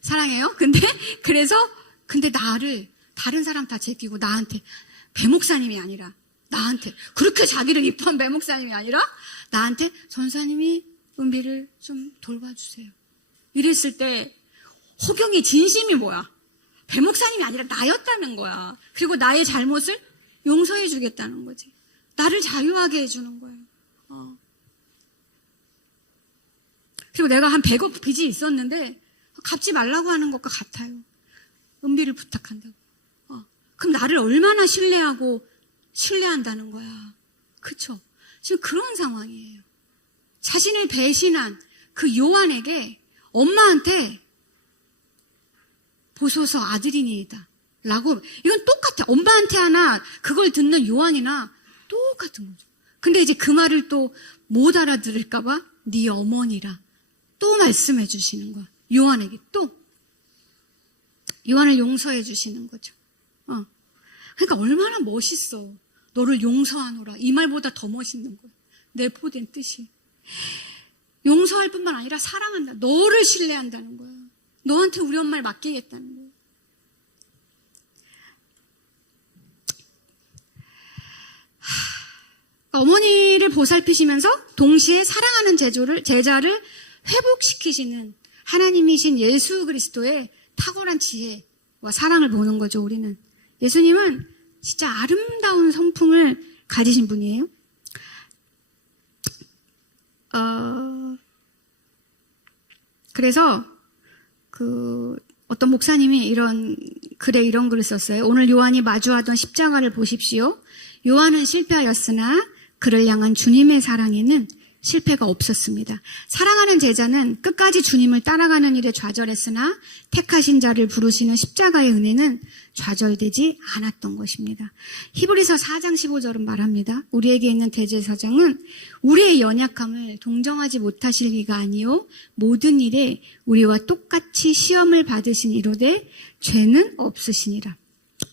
사랑해요. 근데 나를 다른 사람 다 제끼고 나한테 배목사님이 아니라 나한테 그렇게 자기를 이뻐한 배목사님이 아니라 나한테 전사님이 은비를 좀 돌봐주세요. 이랬을 때 호경이 진심이 뭐야? 배목사님이 아니라 나였다는 거야. 그리고 나의 잘못을 용서해 주겠다는 거지. 나를 자유하게 해주는 거예요. 그리고 내가 한 100억 빚이 있었는데 갚지 말라고 하는 것과 같아요. 은비를 부탁한다고. 그럼 나를 얼마나 신뢰한다는 거야. 그쵸? 지금 그런 상황이에요. 자신을 배신한 그 요한에게 엄마한테 보소서 아들이니이다 라고. 이건 똑같아. 엄마한테 하나 그걸 듣는 요한이나 똑같은 거죠. 근데 이제 그 말을 또 못 알아들을까봐 네 어머니라 또 말씀해 주시는 거야. 요한에게 또 요한을 용서해 주시는 거죠. 그러니까 얼마나 멋있어. 너를 용서하노라. 이 말보다 더 멋있는 거야. 내포된 뜻이. 용서할 뿐만 아니라 사랑한다. 너를 신뢰한다는 거야. 너한테 우리 엄마를 맡기겠다는 거야. 어머니를 보살피시면서 동시에 사랑하는 제자를 회복시키시는 하나님이신 예수 그리스도의 탁월한 지혜와 사랑을 보는 거죠. 우리는. 예수님은 진짜 아름다운 성품을 가지신 분이에요. 그래서 어떤 목사님이 이런 글을 썼어요. 오늘 요한이 마주하던 십자가를 보십시오. 요한은 실패하였으나 그를 향한 주님의 사랑에는 실패가 없었습니다. 사랑하는 제자는 끝까지 주님을 따라가는 일에 좌절했으나 택하신 자를 부르시는 십자가의 은혜는 좌절되지 않았던 것입니다. 히브리서 4장 15절은 말합니다. 우리에게 있는 대제사장은 우리의 연약함을 동정하지 못하실 리가 아니요 모든 일에 우리와 똑같이 시험을 받으신 이로되 죄는 없으시니라.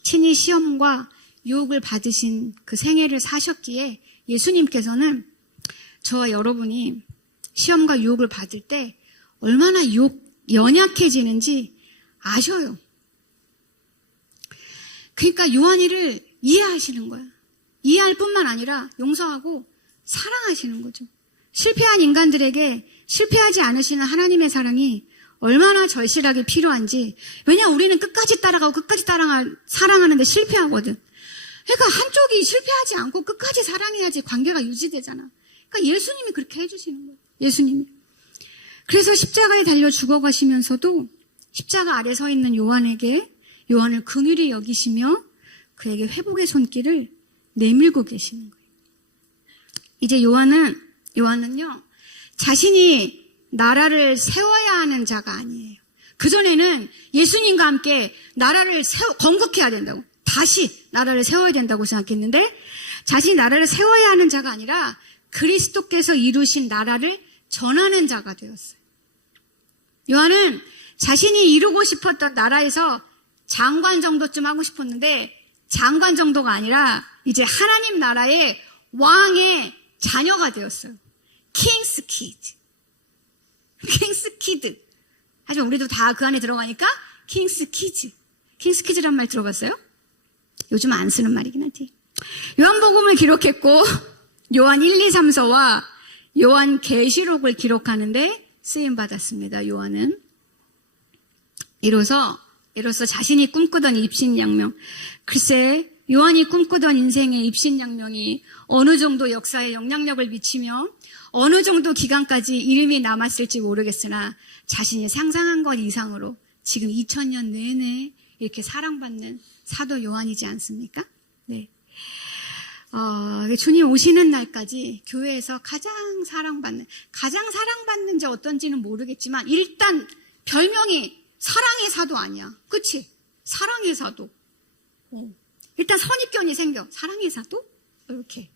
친히 시험과 유혹을 받으신 그 생애를 사셨기에 예수님께서는 저와 여러분이 시험과 유혹을 받을 때 얼마나 연약해지는지 아셔요. 그러니까 요한이를 이해하시는 거야. 이해할 뿐만 아니라 용서하고 사랑하시는 거죠. 실패한 인간들에게 실패하지 않으시는 하나님의 사랑이 얼마나 절실하게 필요한지. 왜냐 우리는 끝까지 따라가고 끝까지 사랑하는데 실패하거든. 그러니까 한쪽이 실패하지 않고 끝까지 사랑해야지 관계가 유지되잖아. 그러니까 예수님이 그렇게 해주시는 거예요. 예수님이. 그래서 십자가에 달려 죽어가시면서도 십자가 아래 서 있는 요한을 긍휼히 여기시며 그에게 회복의 손길을 내밀고 계시는 거예요. 이제 요한은요, 자신이 나라를 세워야 하는 자가 아니에요. 그전에는 예수님과 함께 나라를 건국해야 된다고, 다시 나라를 세워야 된다고 생각했는데, 자신이 나라를 세워야 하는 자가 아니라 그리스도께서 이루신 나라를 전하는 자가 되었어요. 요한은 자신이 이루고 싶었던 나라에서 장관 정도쯤 하고 싶었는데, 장관 정도가 아니라 이제 하나님 나라의 왕의 자녀가 되었어요. 킹스 키드. 하지만 우리도 다 그 안에 들어가니까 킹스 키즈란 말 들어봤어요? 요즘 안 쓰는 말이긴 하지. 요한복음을 기록했고 요한 1, 2, 3서와 요한 계시록을 기록하는데 쓰임받았습니다. 요한은. 이로써 자신이 꿈꾸던 입신양명, 글쎄 요한이 꿈꾸던 인생의 입신양명이 어느 정도 역사에 영향력을 미치며 어느 정도 기간까지 이름이 남았을지 모르겠으나 자신이 상상한 것 이상으로 지금 2000년 내내 이렇게 사랑받는 사도 요한이지 않습니까? 네. 주님 오시는 날까지 교회에서 가장 사랑받는 지 어떤지는 모르겠지만 일단 별명이 사랑의 사도 아니야. 그치? 사랑의 사도. 일단 선입견이 생겨. 사랑의 사도? 이렇게.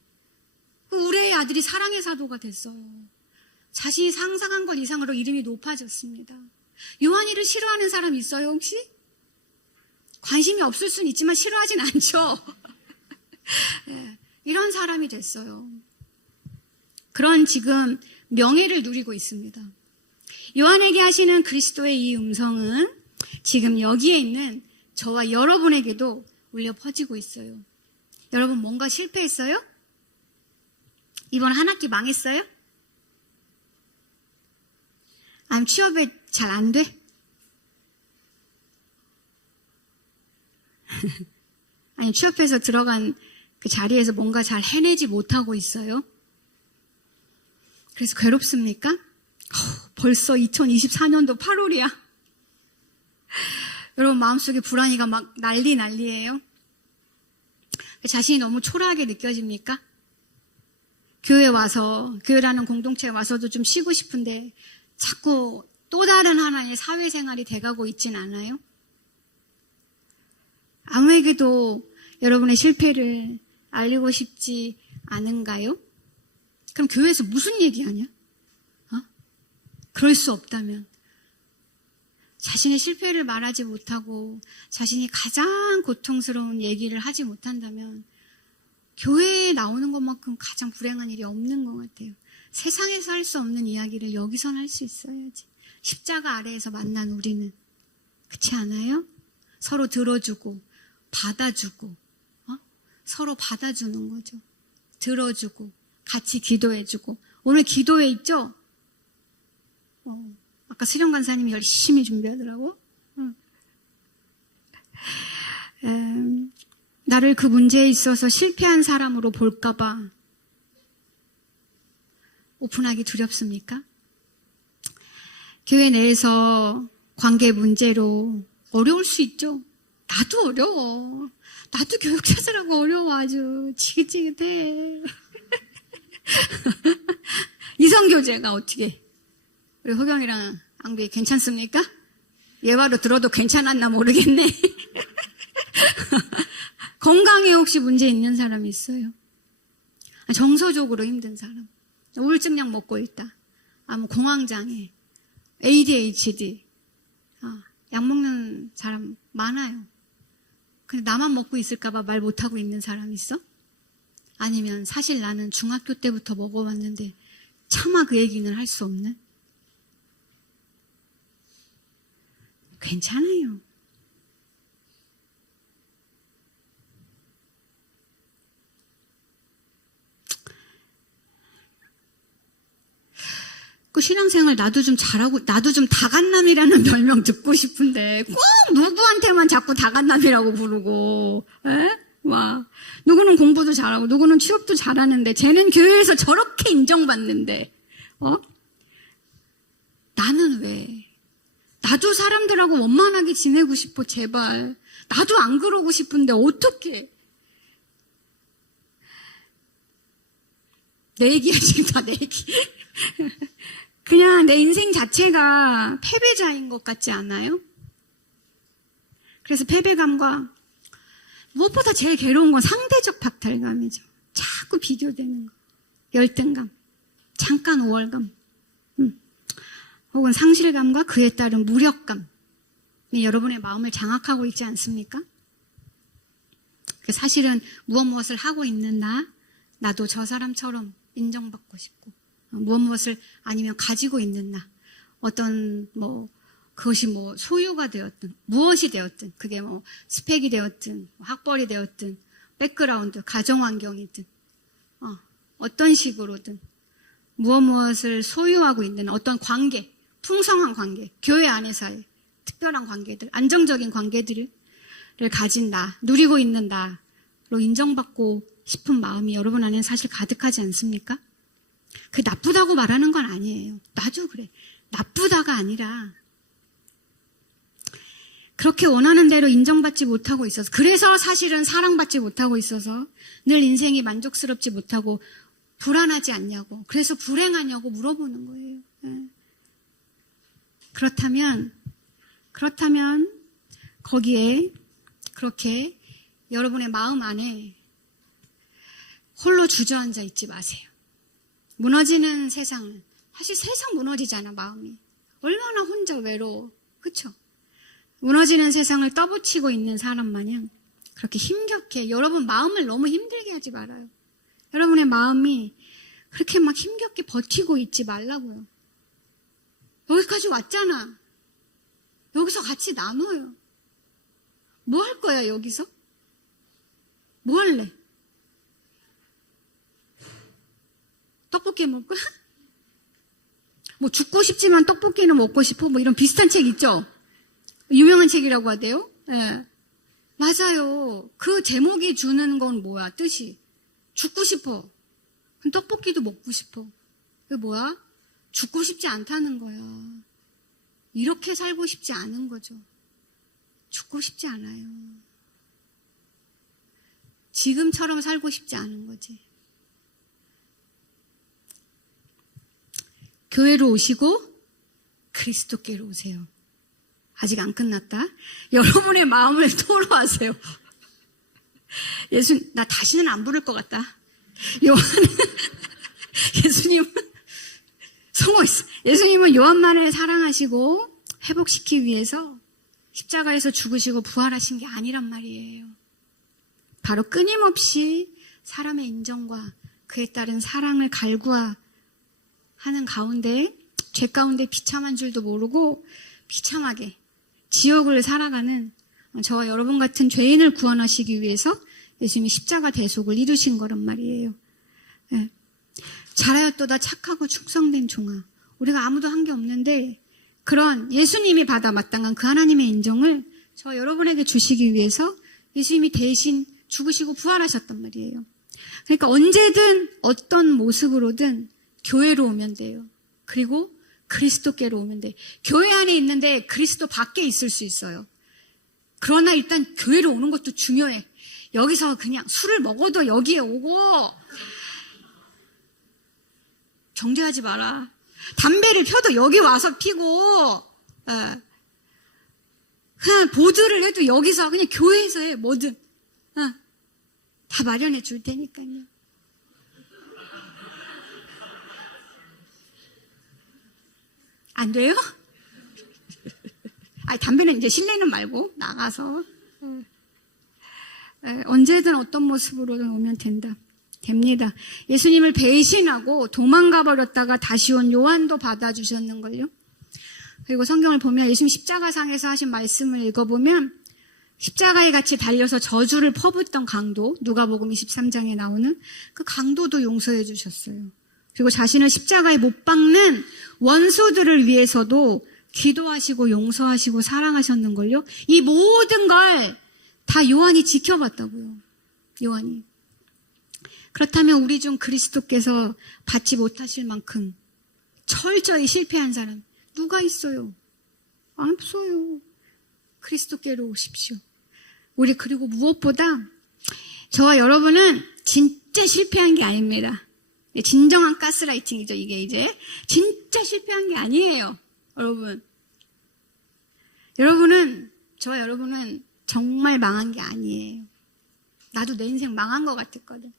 우리의 아들이 사랑의 사도가 됐어요. 자신이 상상한 것 이상으로 이름이 높아졌습니다. 요한이를 싫어하는 사람 있어요, 혹시? 관심이 없을 수는 있지만 싫어하진 않죠. 네, 이런 사람이 됐어요. 그런 지금 명예를 누리고 있습니다. 요한에게 하시는 그리스도의 이 음성은 지금 여기에 있는 저와 여러분에게도 울려 퍼지고 있어요. 여러분 뭔가 실패했어요? 이번 한 학기 망했어요? 아니면 취업에 잘 안 돼? 아니 취업해서 들어간 그 자리에서 뭔가 잘 해내지 못하고 있어요? 그래서 괴롭습니까? 벌써 2024년도 8월이야. 여러분 마음속에 불안이가 막 난리예요. 자신이 너무 초라하게 느껴집니까? 교회라는 공동체에 와서도 좀 쉬고 싶은데 자꾸 또 다른 하나의 사회생활이 돼가고 있진 않아요? 아무에게도 여러분의 실패를 알리고 싶지 않은가요? 그럼 교회에서 무슨 얘기하냐? 그럴 수 없다면 자신의 실패를 말하지 못하고 자신이 가장 고통스러운 얘기를 하지 못한다면 교회에 나오는 것만큼 가장 불행한 일이 없는 것 같아요. 세상에서 할 수 없는 이야기를 여기선 할 수 있어야지. 십자가 아래에서 만난 우리는 그렇지 않아요? 서로 들어주고 받아주고 서로 받아주는 거죠. 들어주고 같이 기도해주고 오늘 기도회 있죠? 아까 수령 간사님이 열심히 준비하더라고. 나를 그 문제에 있어서 실패한 사람으로 볼까봐 오픈하기 두렵습니까? 교회 내에서 관계 문제로 어려울 수 있죠. 나도 어려워. 나도 교육 찾으라고 어려워. 아주 지긋지긋해. 이성교제가 어떻게 우리 호경이랑 앙비 괜찮습니까? 예화로 들어도 괜찮았나 모르겠네. 건강에 혹시 문제 있는 사람이 있어요? 정서적으로 힘든 사람. 우울증약 먹고 있다. 뭐 공황장애, ADHD. 약 먹는 사람 많아요. 근데 나만 먹고 있을까봐 말 못하고 있는 사람 있어? 아니면 사실 나는 중학교 때부터 먹어왔는데 차마 그 얘기는 할 수 없는? 괜찮아요. 그 신앙생활 나도 좀 잘하고 나도 좀 다간남이라는 별명 듣고 싶은데 꼭 누구한테만 자꾸 다간남이라고 부르고 에? 와, 누구는 공부도 잘하고 누구는 취업도 잘하는데 쟤는 교회에서 저렇게 인정받는데 나는 왜? 나도 사람들하고 원만하게 지내고 싶어, 제발. 나도 안 그러고 싶은데 어떡해? 내 얘기야, 지금 다 내 얘기. 그냥 내 인생 자체가 패배자인 것 같지 않아요? 그래서 패배감과 무엇보다 제일 괴로운 건 상대적 박탈감이죠. 자꾸 비교되는 거. 열등감. 잠깐 우월감. 혹은 상실감과 그에 따른 무력감. 여러분의 마음을 장악하고 있지 않습니까? 사실은 무엇을 하고 있는 나도 저 사람처럼 인정받고 싶고, 무엇을 아니면 가지고 있는 어떤 그것이 소유가 되었든 무엇이 되었든, 그게 스펙이 되었든 학벌이 되었든 백그라운드 가정 환경이든 어떤 식으로든 무엇을 소유하고 있는 어떤 관계, 풍성한 관계, 교회 안에서의 특별한 관계들, 안정적인 관계들을 가진 누리고 있는 나로 인정받고 싶은 마음이 여러분 안에는 사실 가득하지 않습니까? 그 나쁘다고 말하는 건 아니에요. 나도 그래. 나쁘다가 아니라 그렇게 원하는 대로 인정받지 못하고 있어서, 그래서 사실은 사랑받지 못하고 있어서 늘 인생이 만족스럽지 못하고 불안하지 않냐고, 그래서 불행하냐고 물어보는 거예요. 그렇다면 거기에 그렇게 여러분의 마음 안에 홀로 주저앉아 있지 마세요. 무너지는 세상은, 사실 세상 무너지잖아, 마음이. 얼마나 혼자 외로워. 그쵸? 무너지는 세상을 떠붙이고 있는 사람 마냥 그렇게 힘겹게, 여러분 마음을 너무 힘들게 하지 말아요. 여러분의 마음이 그렇게 막 힘겹게 버티고 있지 말라고요. 여기까지 왔잖아. 여기서 같이 나눠요. 뭐 할 거야, 여기서? 뭐 할래? 떡볶이 먹을 거야? 죽고 싶지만 떡볶이는 먹고 싶어? 이런 비슷한 책 있죠? 유명한 책이라고 하대요? 네. 맞아요. 그 제목이 주는 건 뭐야, 뜻이? 죽고 싶어. 그럼 떡볶이도 먹고 싶어. 그게 뭐야? 죽고 싶지 않다는 거야. 이렇게 살고 싶지 않은 거죠. 죽고 싶지 않아요. 지금처럼 살고 싶지 않은 거지. 교회로 오시고 그리스도께로 오세요. 아직 안 끝났다. 여러분의 마음을 토로하세요. 나 다시는 안 부를 것 같다. 예수님은 요한만을 사랑하시고 회복시키기 위해서 십자가에서 죽으시고 부활하신 게 아니란 말이에요. 바로 끊임없이 사람의 인정과 그에 따른 사랑을 갈구하는 가운데, 죄 가운데 비참한 줄도 모르고 비참하게 지옥을 살아가는 저와 여러분 같은 죄인을 구원하시기 위해서 예수님이 십자가 대속을 이루신 거란 말이에요. 네. 잘하였도다 착하고 충성된 종아. 우리가 아무도 한 게 없는데 그런 예수님이 받아 마땅한 그 하나님의 인정을 저 여러분에게 주시기 위해서 예수님이 대신 죽으시고 부활하셨단 말이에요. 그러니까 언제든 어떤 모습으로든 교회로 오면 돼요. 그리고 그리스도께로 오면 돼. 교회 안에 있는데 그리스도 밖에 있을 수 있어요. 그러나 일단 교회로 오는 것도 중요해. 여기서 그냥 술을 먹어도 여기에 오고, 정죄하지 마라. 담배를 펴도 여기 와서 피고, 그냥 보드를 해도 여기서, 그냥 교회에서 해, 뭐든. 다 마련해 줄 테니까요. 안 돼요? 담배는 이제 실내는 말고 나가서 언제든 어떤 모습으로든 오면 됩니다. 예수님을 배신하고 도망가 버렸다가 다시 온 요한도 받아주셨는걸요. 그리고 성경을 보면 예수님 십자가상에서 하신 말씀을 읽어보면 십자가에 같이 달려서 저주를 퍼붓던 강도, 누가복음 23장에 나오는 그 강도도 용서해 주셨어요. 그리고 자신을 십자가에 못 박는 원수들을 위해서도 기도하시고 용서하시고 사랑하셨는걸요. 이 모든 걸 다 요한이 지켜봤다고요. 요한이. 그렇다면 우리 중 그리스도께서 받지 못하실 만큼 철저히 실패한 사람 누가 있어요? 없어요. 그리스도께로 오십시오. 우리 그리고 무엇보다 저와 여러분은 진짜 실패한 게 아닙니다. 진정한 가스라이팅이죠. 이게 이제 진짜 실패한 게 아니에요. 저와 여러분은 정말 망한 게 아니에요. 나도 내 인생 망한 것 같았거든.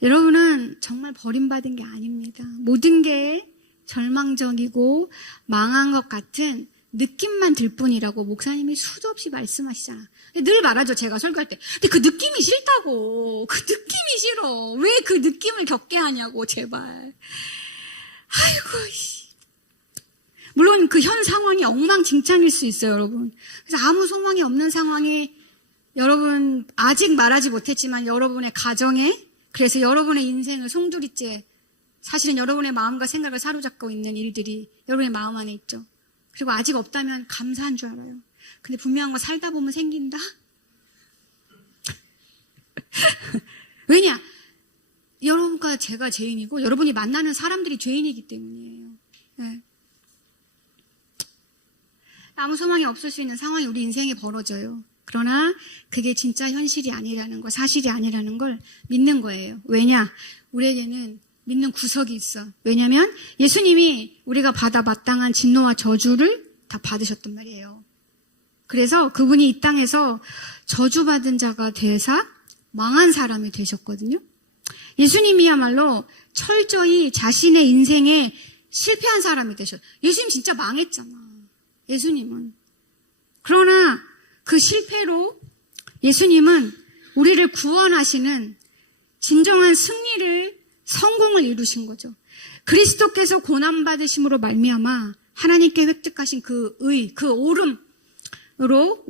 여러분은 정말 버림받은 게 아닙니다. 모든 게 절망적이고 망한 것 같은 느낌만 들 뿐이라고 목사님이 수도 없이 말씀하시잖아. 늘 말하죠, 제가 설교할 때. 근데 그 느낌이 싫다고. 그 느낌이 싫어. 왜 그 느낌을 겪게 하냐고, 제발. 아이고, 물론 그 현 상황이 엉망진창일 수 있어요, 여러분. 그래서 아무 소망이 없는 상황에 여러분 아직 말하지 못했지만 여러분의 가정에, 그래서 여러분의 인생을 송두리째 사실은 여러분의 마음과 생각을 사로잡고 있는 일들이 여러분의 마음 안에 있죠. 그리고 아직 없다면 감사한 줄 알아요. 근데 분명한 거 살다 보면 생긴다? 왜냐? 여러분과 제가 죄인이고 여러분이 만나는 사람들이 죄인이기 때문이에요. 네. 아무 소망이 없을 수 있는 상황이 우리 인생에 벌어져요. 그러나 그게 진짜 현실이 아니라는 거, 사실이 아니라는 걸 믿는 거예요. 왜냐? 우리에게는 믿는 구석이 있어. 왜냐하면 예수님이 우리가 받아 마땅한 진노와 저주를 다 받으셨단 말이에요. 그래서 그분이 이 땅에서 저주받은 자가 되사 망한 사람이 되셨거든요. 예수님이야말로 철저히 자신의 인생에 실패한 사람이 되셨어요. 예수님 진짜 망했잖아. 예수님은. 그러나 그 실패로 예수님은 우리를 구원하시는 진정한 승리를, 성공을 이루신 거죠. 그리스도께서 고난받으심으로 말미암아 하나님께 획득하신 그 의, 그 오름으로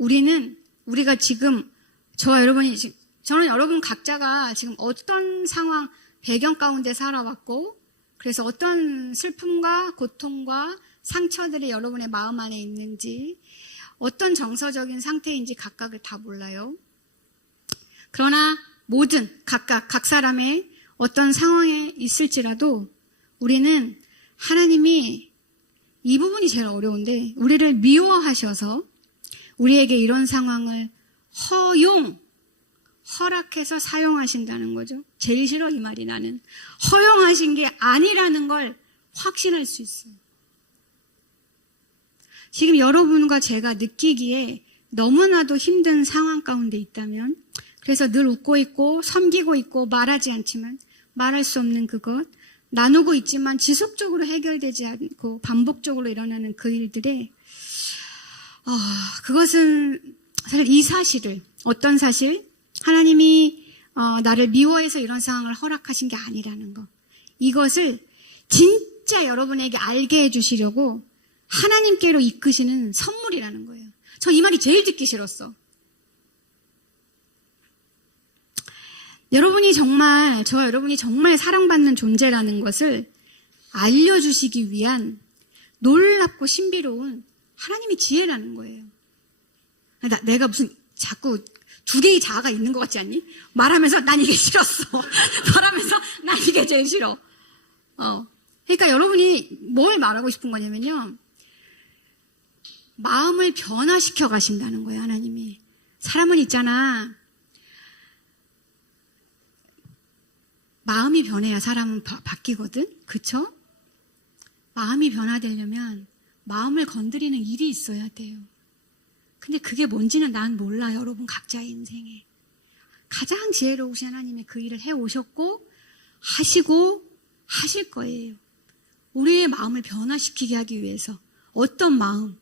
우리가 지금, 저는 여러분 각자가 지금 어떤 상황, 배경 가운데 살아왔고, 그래서 어떤 슬픔과 고통과 상처들이 여러분의 마음 안에 있는지, 어떤 정서적인 상태인지 각각을 다 몰라요. 그러나 각 사람의 어떤 상황에 있을지라도 우리는 하나님이 이 부분이 제일 어려운데 우리를 미워하셔서 우리에게 이런 상황을 허락해서 사용하신다는 거죠. 제일 싫어 이 말이 나는. 허용하신 게 아니라는 걸 확신할 수 있어요. 지금 여러분과 제가 느끼기에 너무나도 힘든 상황 가운데 있다면, 그래서 늘 웃고 있고 섬기고 있고 말하지 않지만 말할 수 없는 그것, 나누고 있지만 지속적으로 해결되지 않고 반복적으로 일어나는 그 일들에 그것은 사실 이 사실을, 어떤 사실, 하나님이 나를 미워해서 이런 상황을 허락하신 게 아니라는 것, 이것을 진짜 여러분에게 알게 해주시려고 하나님께로 이끄시는 선물이라는 거예요. 저 이 말이 제일 듣기 싫었어. 저와 여러분이 정말 사랑받는 존재라는 것을 알려주시기 위한 놀랍고 신비로운 하나님의 지혜라는 거예요. 내가 무슨 자꾸 두 개의 자아가 있는 것 같지 않니? 말하면서 난 이게 싫었어. 말하면서 난 이게 제일 싫어. 그러니까 여러분이 뭘 말하고 싶은 거냐면요. 마음을 변화시켜 가신다는 거예요, 하나님이. 사람은 있잖아. 마음이 변해야 사람은 바뀌거든? 그쵸? 마음이 변화되려면 마음을 건드리는 일이 있어야 돼요. 근데 그게 뭔지는 난 몰라요, 여러분 각자의 인생에. 가장 지혜로우신 하나님이 그 일을 해오셨고 하실 거예요. 우리의 마음을 변화시키게 하기 위해서 어떤 마음,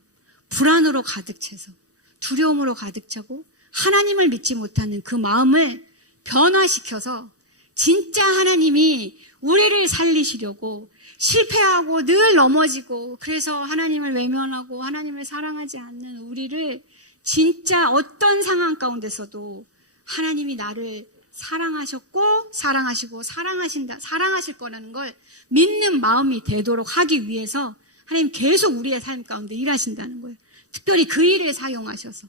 불안으로 가득 차서 두려움으로 가득 차고 하나님을 믿지 못하는 그 마음을 변화시켜서 진짜 하나님이 우리를 살리시려고 실패하고 늘 넘어지고 그래서 하나님을 외면하고 하나님을 사랑하지 않는 우리를 진짜 어떤 상황 가운데서도 하나님이 나를 사랑하셨고 사랑하시고 사랑하실 거라는 걸 믿는 마음이 되도록 하기 위해서 하나님 계속 우리의 삶 가운데 일하신다는 거예요. 특별히 그 일을 사용하셔서.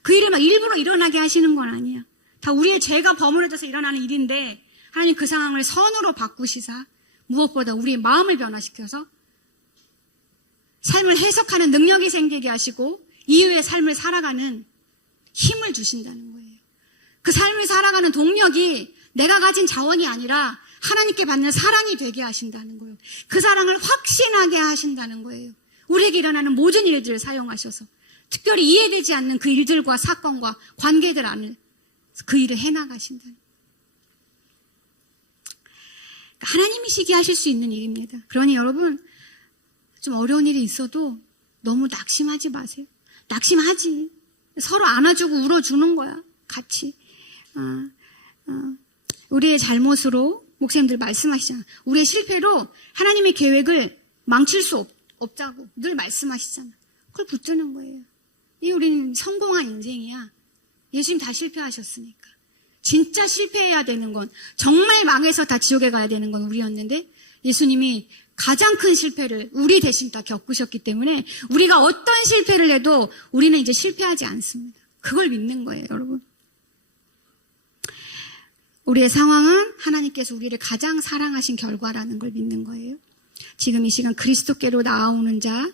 그 일을 막 일부러 일어나게 하시는 건 아니야. 다 우리의 죄가 버무려져서 일어나는 일인데 하나님 그 상황을 선으로 바꾸시사 무엇보다 우리의 마음을 변화시켜서 삶을 해석하는 능력이 생기게 하시고 이후의 삶을 살아가는 힘을 주신다는 거예요. 그 삶을 살아가는 동력이 내가 가진 자원이 아니라 하나님께 받는 사랑이 되게 하신다는 거예요. 그 사랑을 확신하게 하신다는 거예요. 우리에게 일어나는 모든 일들을 사용하셔서 특별히 이해되지 않는 그 일들과 사건과 관계들 안을 그 일을 해나가신다는 거예요. 하나님이시기에 하실 수 있는 일입니다. 그러니 여러분 좀 어려운 일이 있어도 너무 낙심하지 마세요. 낙심하지. 서로 안아주고 울어주는 거야. 같이. 우리의 잘못으로 목사님들 말씀하시잖아. 우리의 실패로 하나님의 계획을 망칠 수 없다고 늘 말씀하시잖아. 그걸 붙드는 거예요. 이 우리는 성공한 인생이야. 예수님 다 실패하셨으니까. 진짜 실패해야 되는 건 정말 망해서 다 지옥에 가야 되는 건 우리였는데 예수님이 가장 큰 실패를 우리 대신 다 겪으셨기 때문에 우리가 어떤 실패를 해도 우리는 이제 실패하지 않습니다. 그걸 믿는 거예요, 여러분. 우리의 상황은 하나님께서 우리를 가장 사랑하신 결과라는 걸 믿는 거예요. 지금 이 시간 그리스도께로 나아오는 자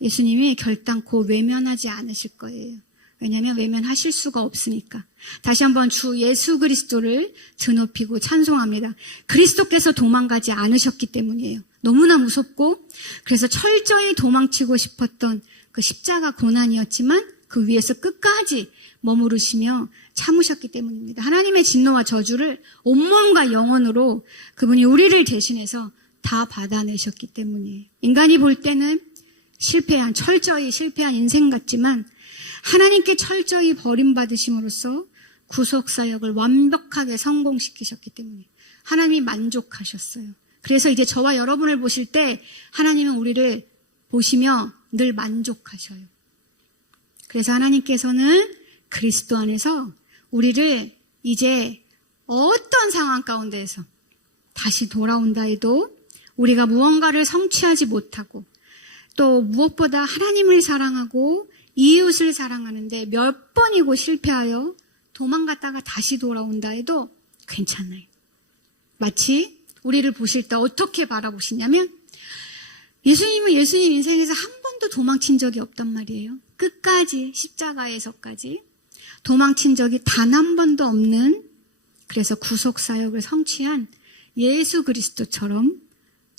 예수님이 결단코 외면하지 않으실 거예요. 왜냐하면 외면하실 수가 없으니까. 다시 한번 주 예수 그리스도를 드높이고 찬송합니다. 그리스도께서 도망가지 않으셨기 때문이에요. 너무나 무섭고 그래서 철저히 도망치고 싶었던 그 십자가 고난이었지만 그 위에서 끝까지 머무르시며 참으셨기 때문입니다. 하나님의 진노와 저주를 온몸과 영혼으로 그분이 우리를 대신해서 다 받아내셨기 때문이에요. 인간이 볼 때는 철저히 실패한 인생 같지만 하나님께 철저히 버림받으심으로써 구속사역을 완벽하게 성공시키셨기 때문에 하나님이 만족하셨어요. 그래서 이제 저와 여러분을 보실 때 하나님은 우리를 보시며 늘 만족하셔요. 그래서 하나님께서는 그리스도 안에서 우리를 이제 어떤 상황 가운데에서 다시 돌아온다 해도 우리가 무언가를 성취하지 못하고 또 무엇보다 하나님을 사랑하고 이웃을 사랑하는데 몇 번이고 실패하여 도망갔다가 다시 돌아온다 해도 괜찮아요. 마치 우리를 보실 때 어떻게 바라보시냐면 예수님은 예수님 인생에서 한 번도 도망친 적이 없단 말이에요. 끝까지 십자가에서까지 도망친 적이 단 한 번도 없는 그래서 구속사역을 성취한 예수 그리스도처럼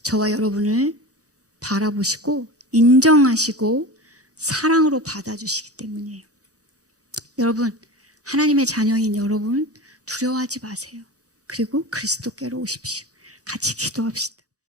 저와 여러분을 바라보시고 인정하시고 사랑으로 받아주시기 때문이에요. 여러분, 하나님의 자녀인 여러분 두려워하지 마세요. 그리고 그리스도께로 오십시오. 같이 기도합시다.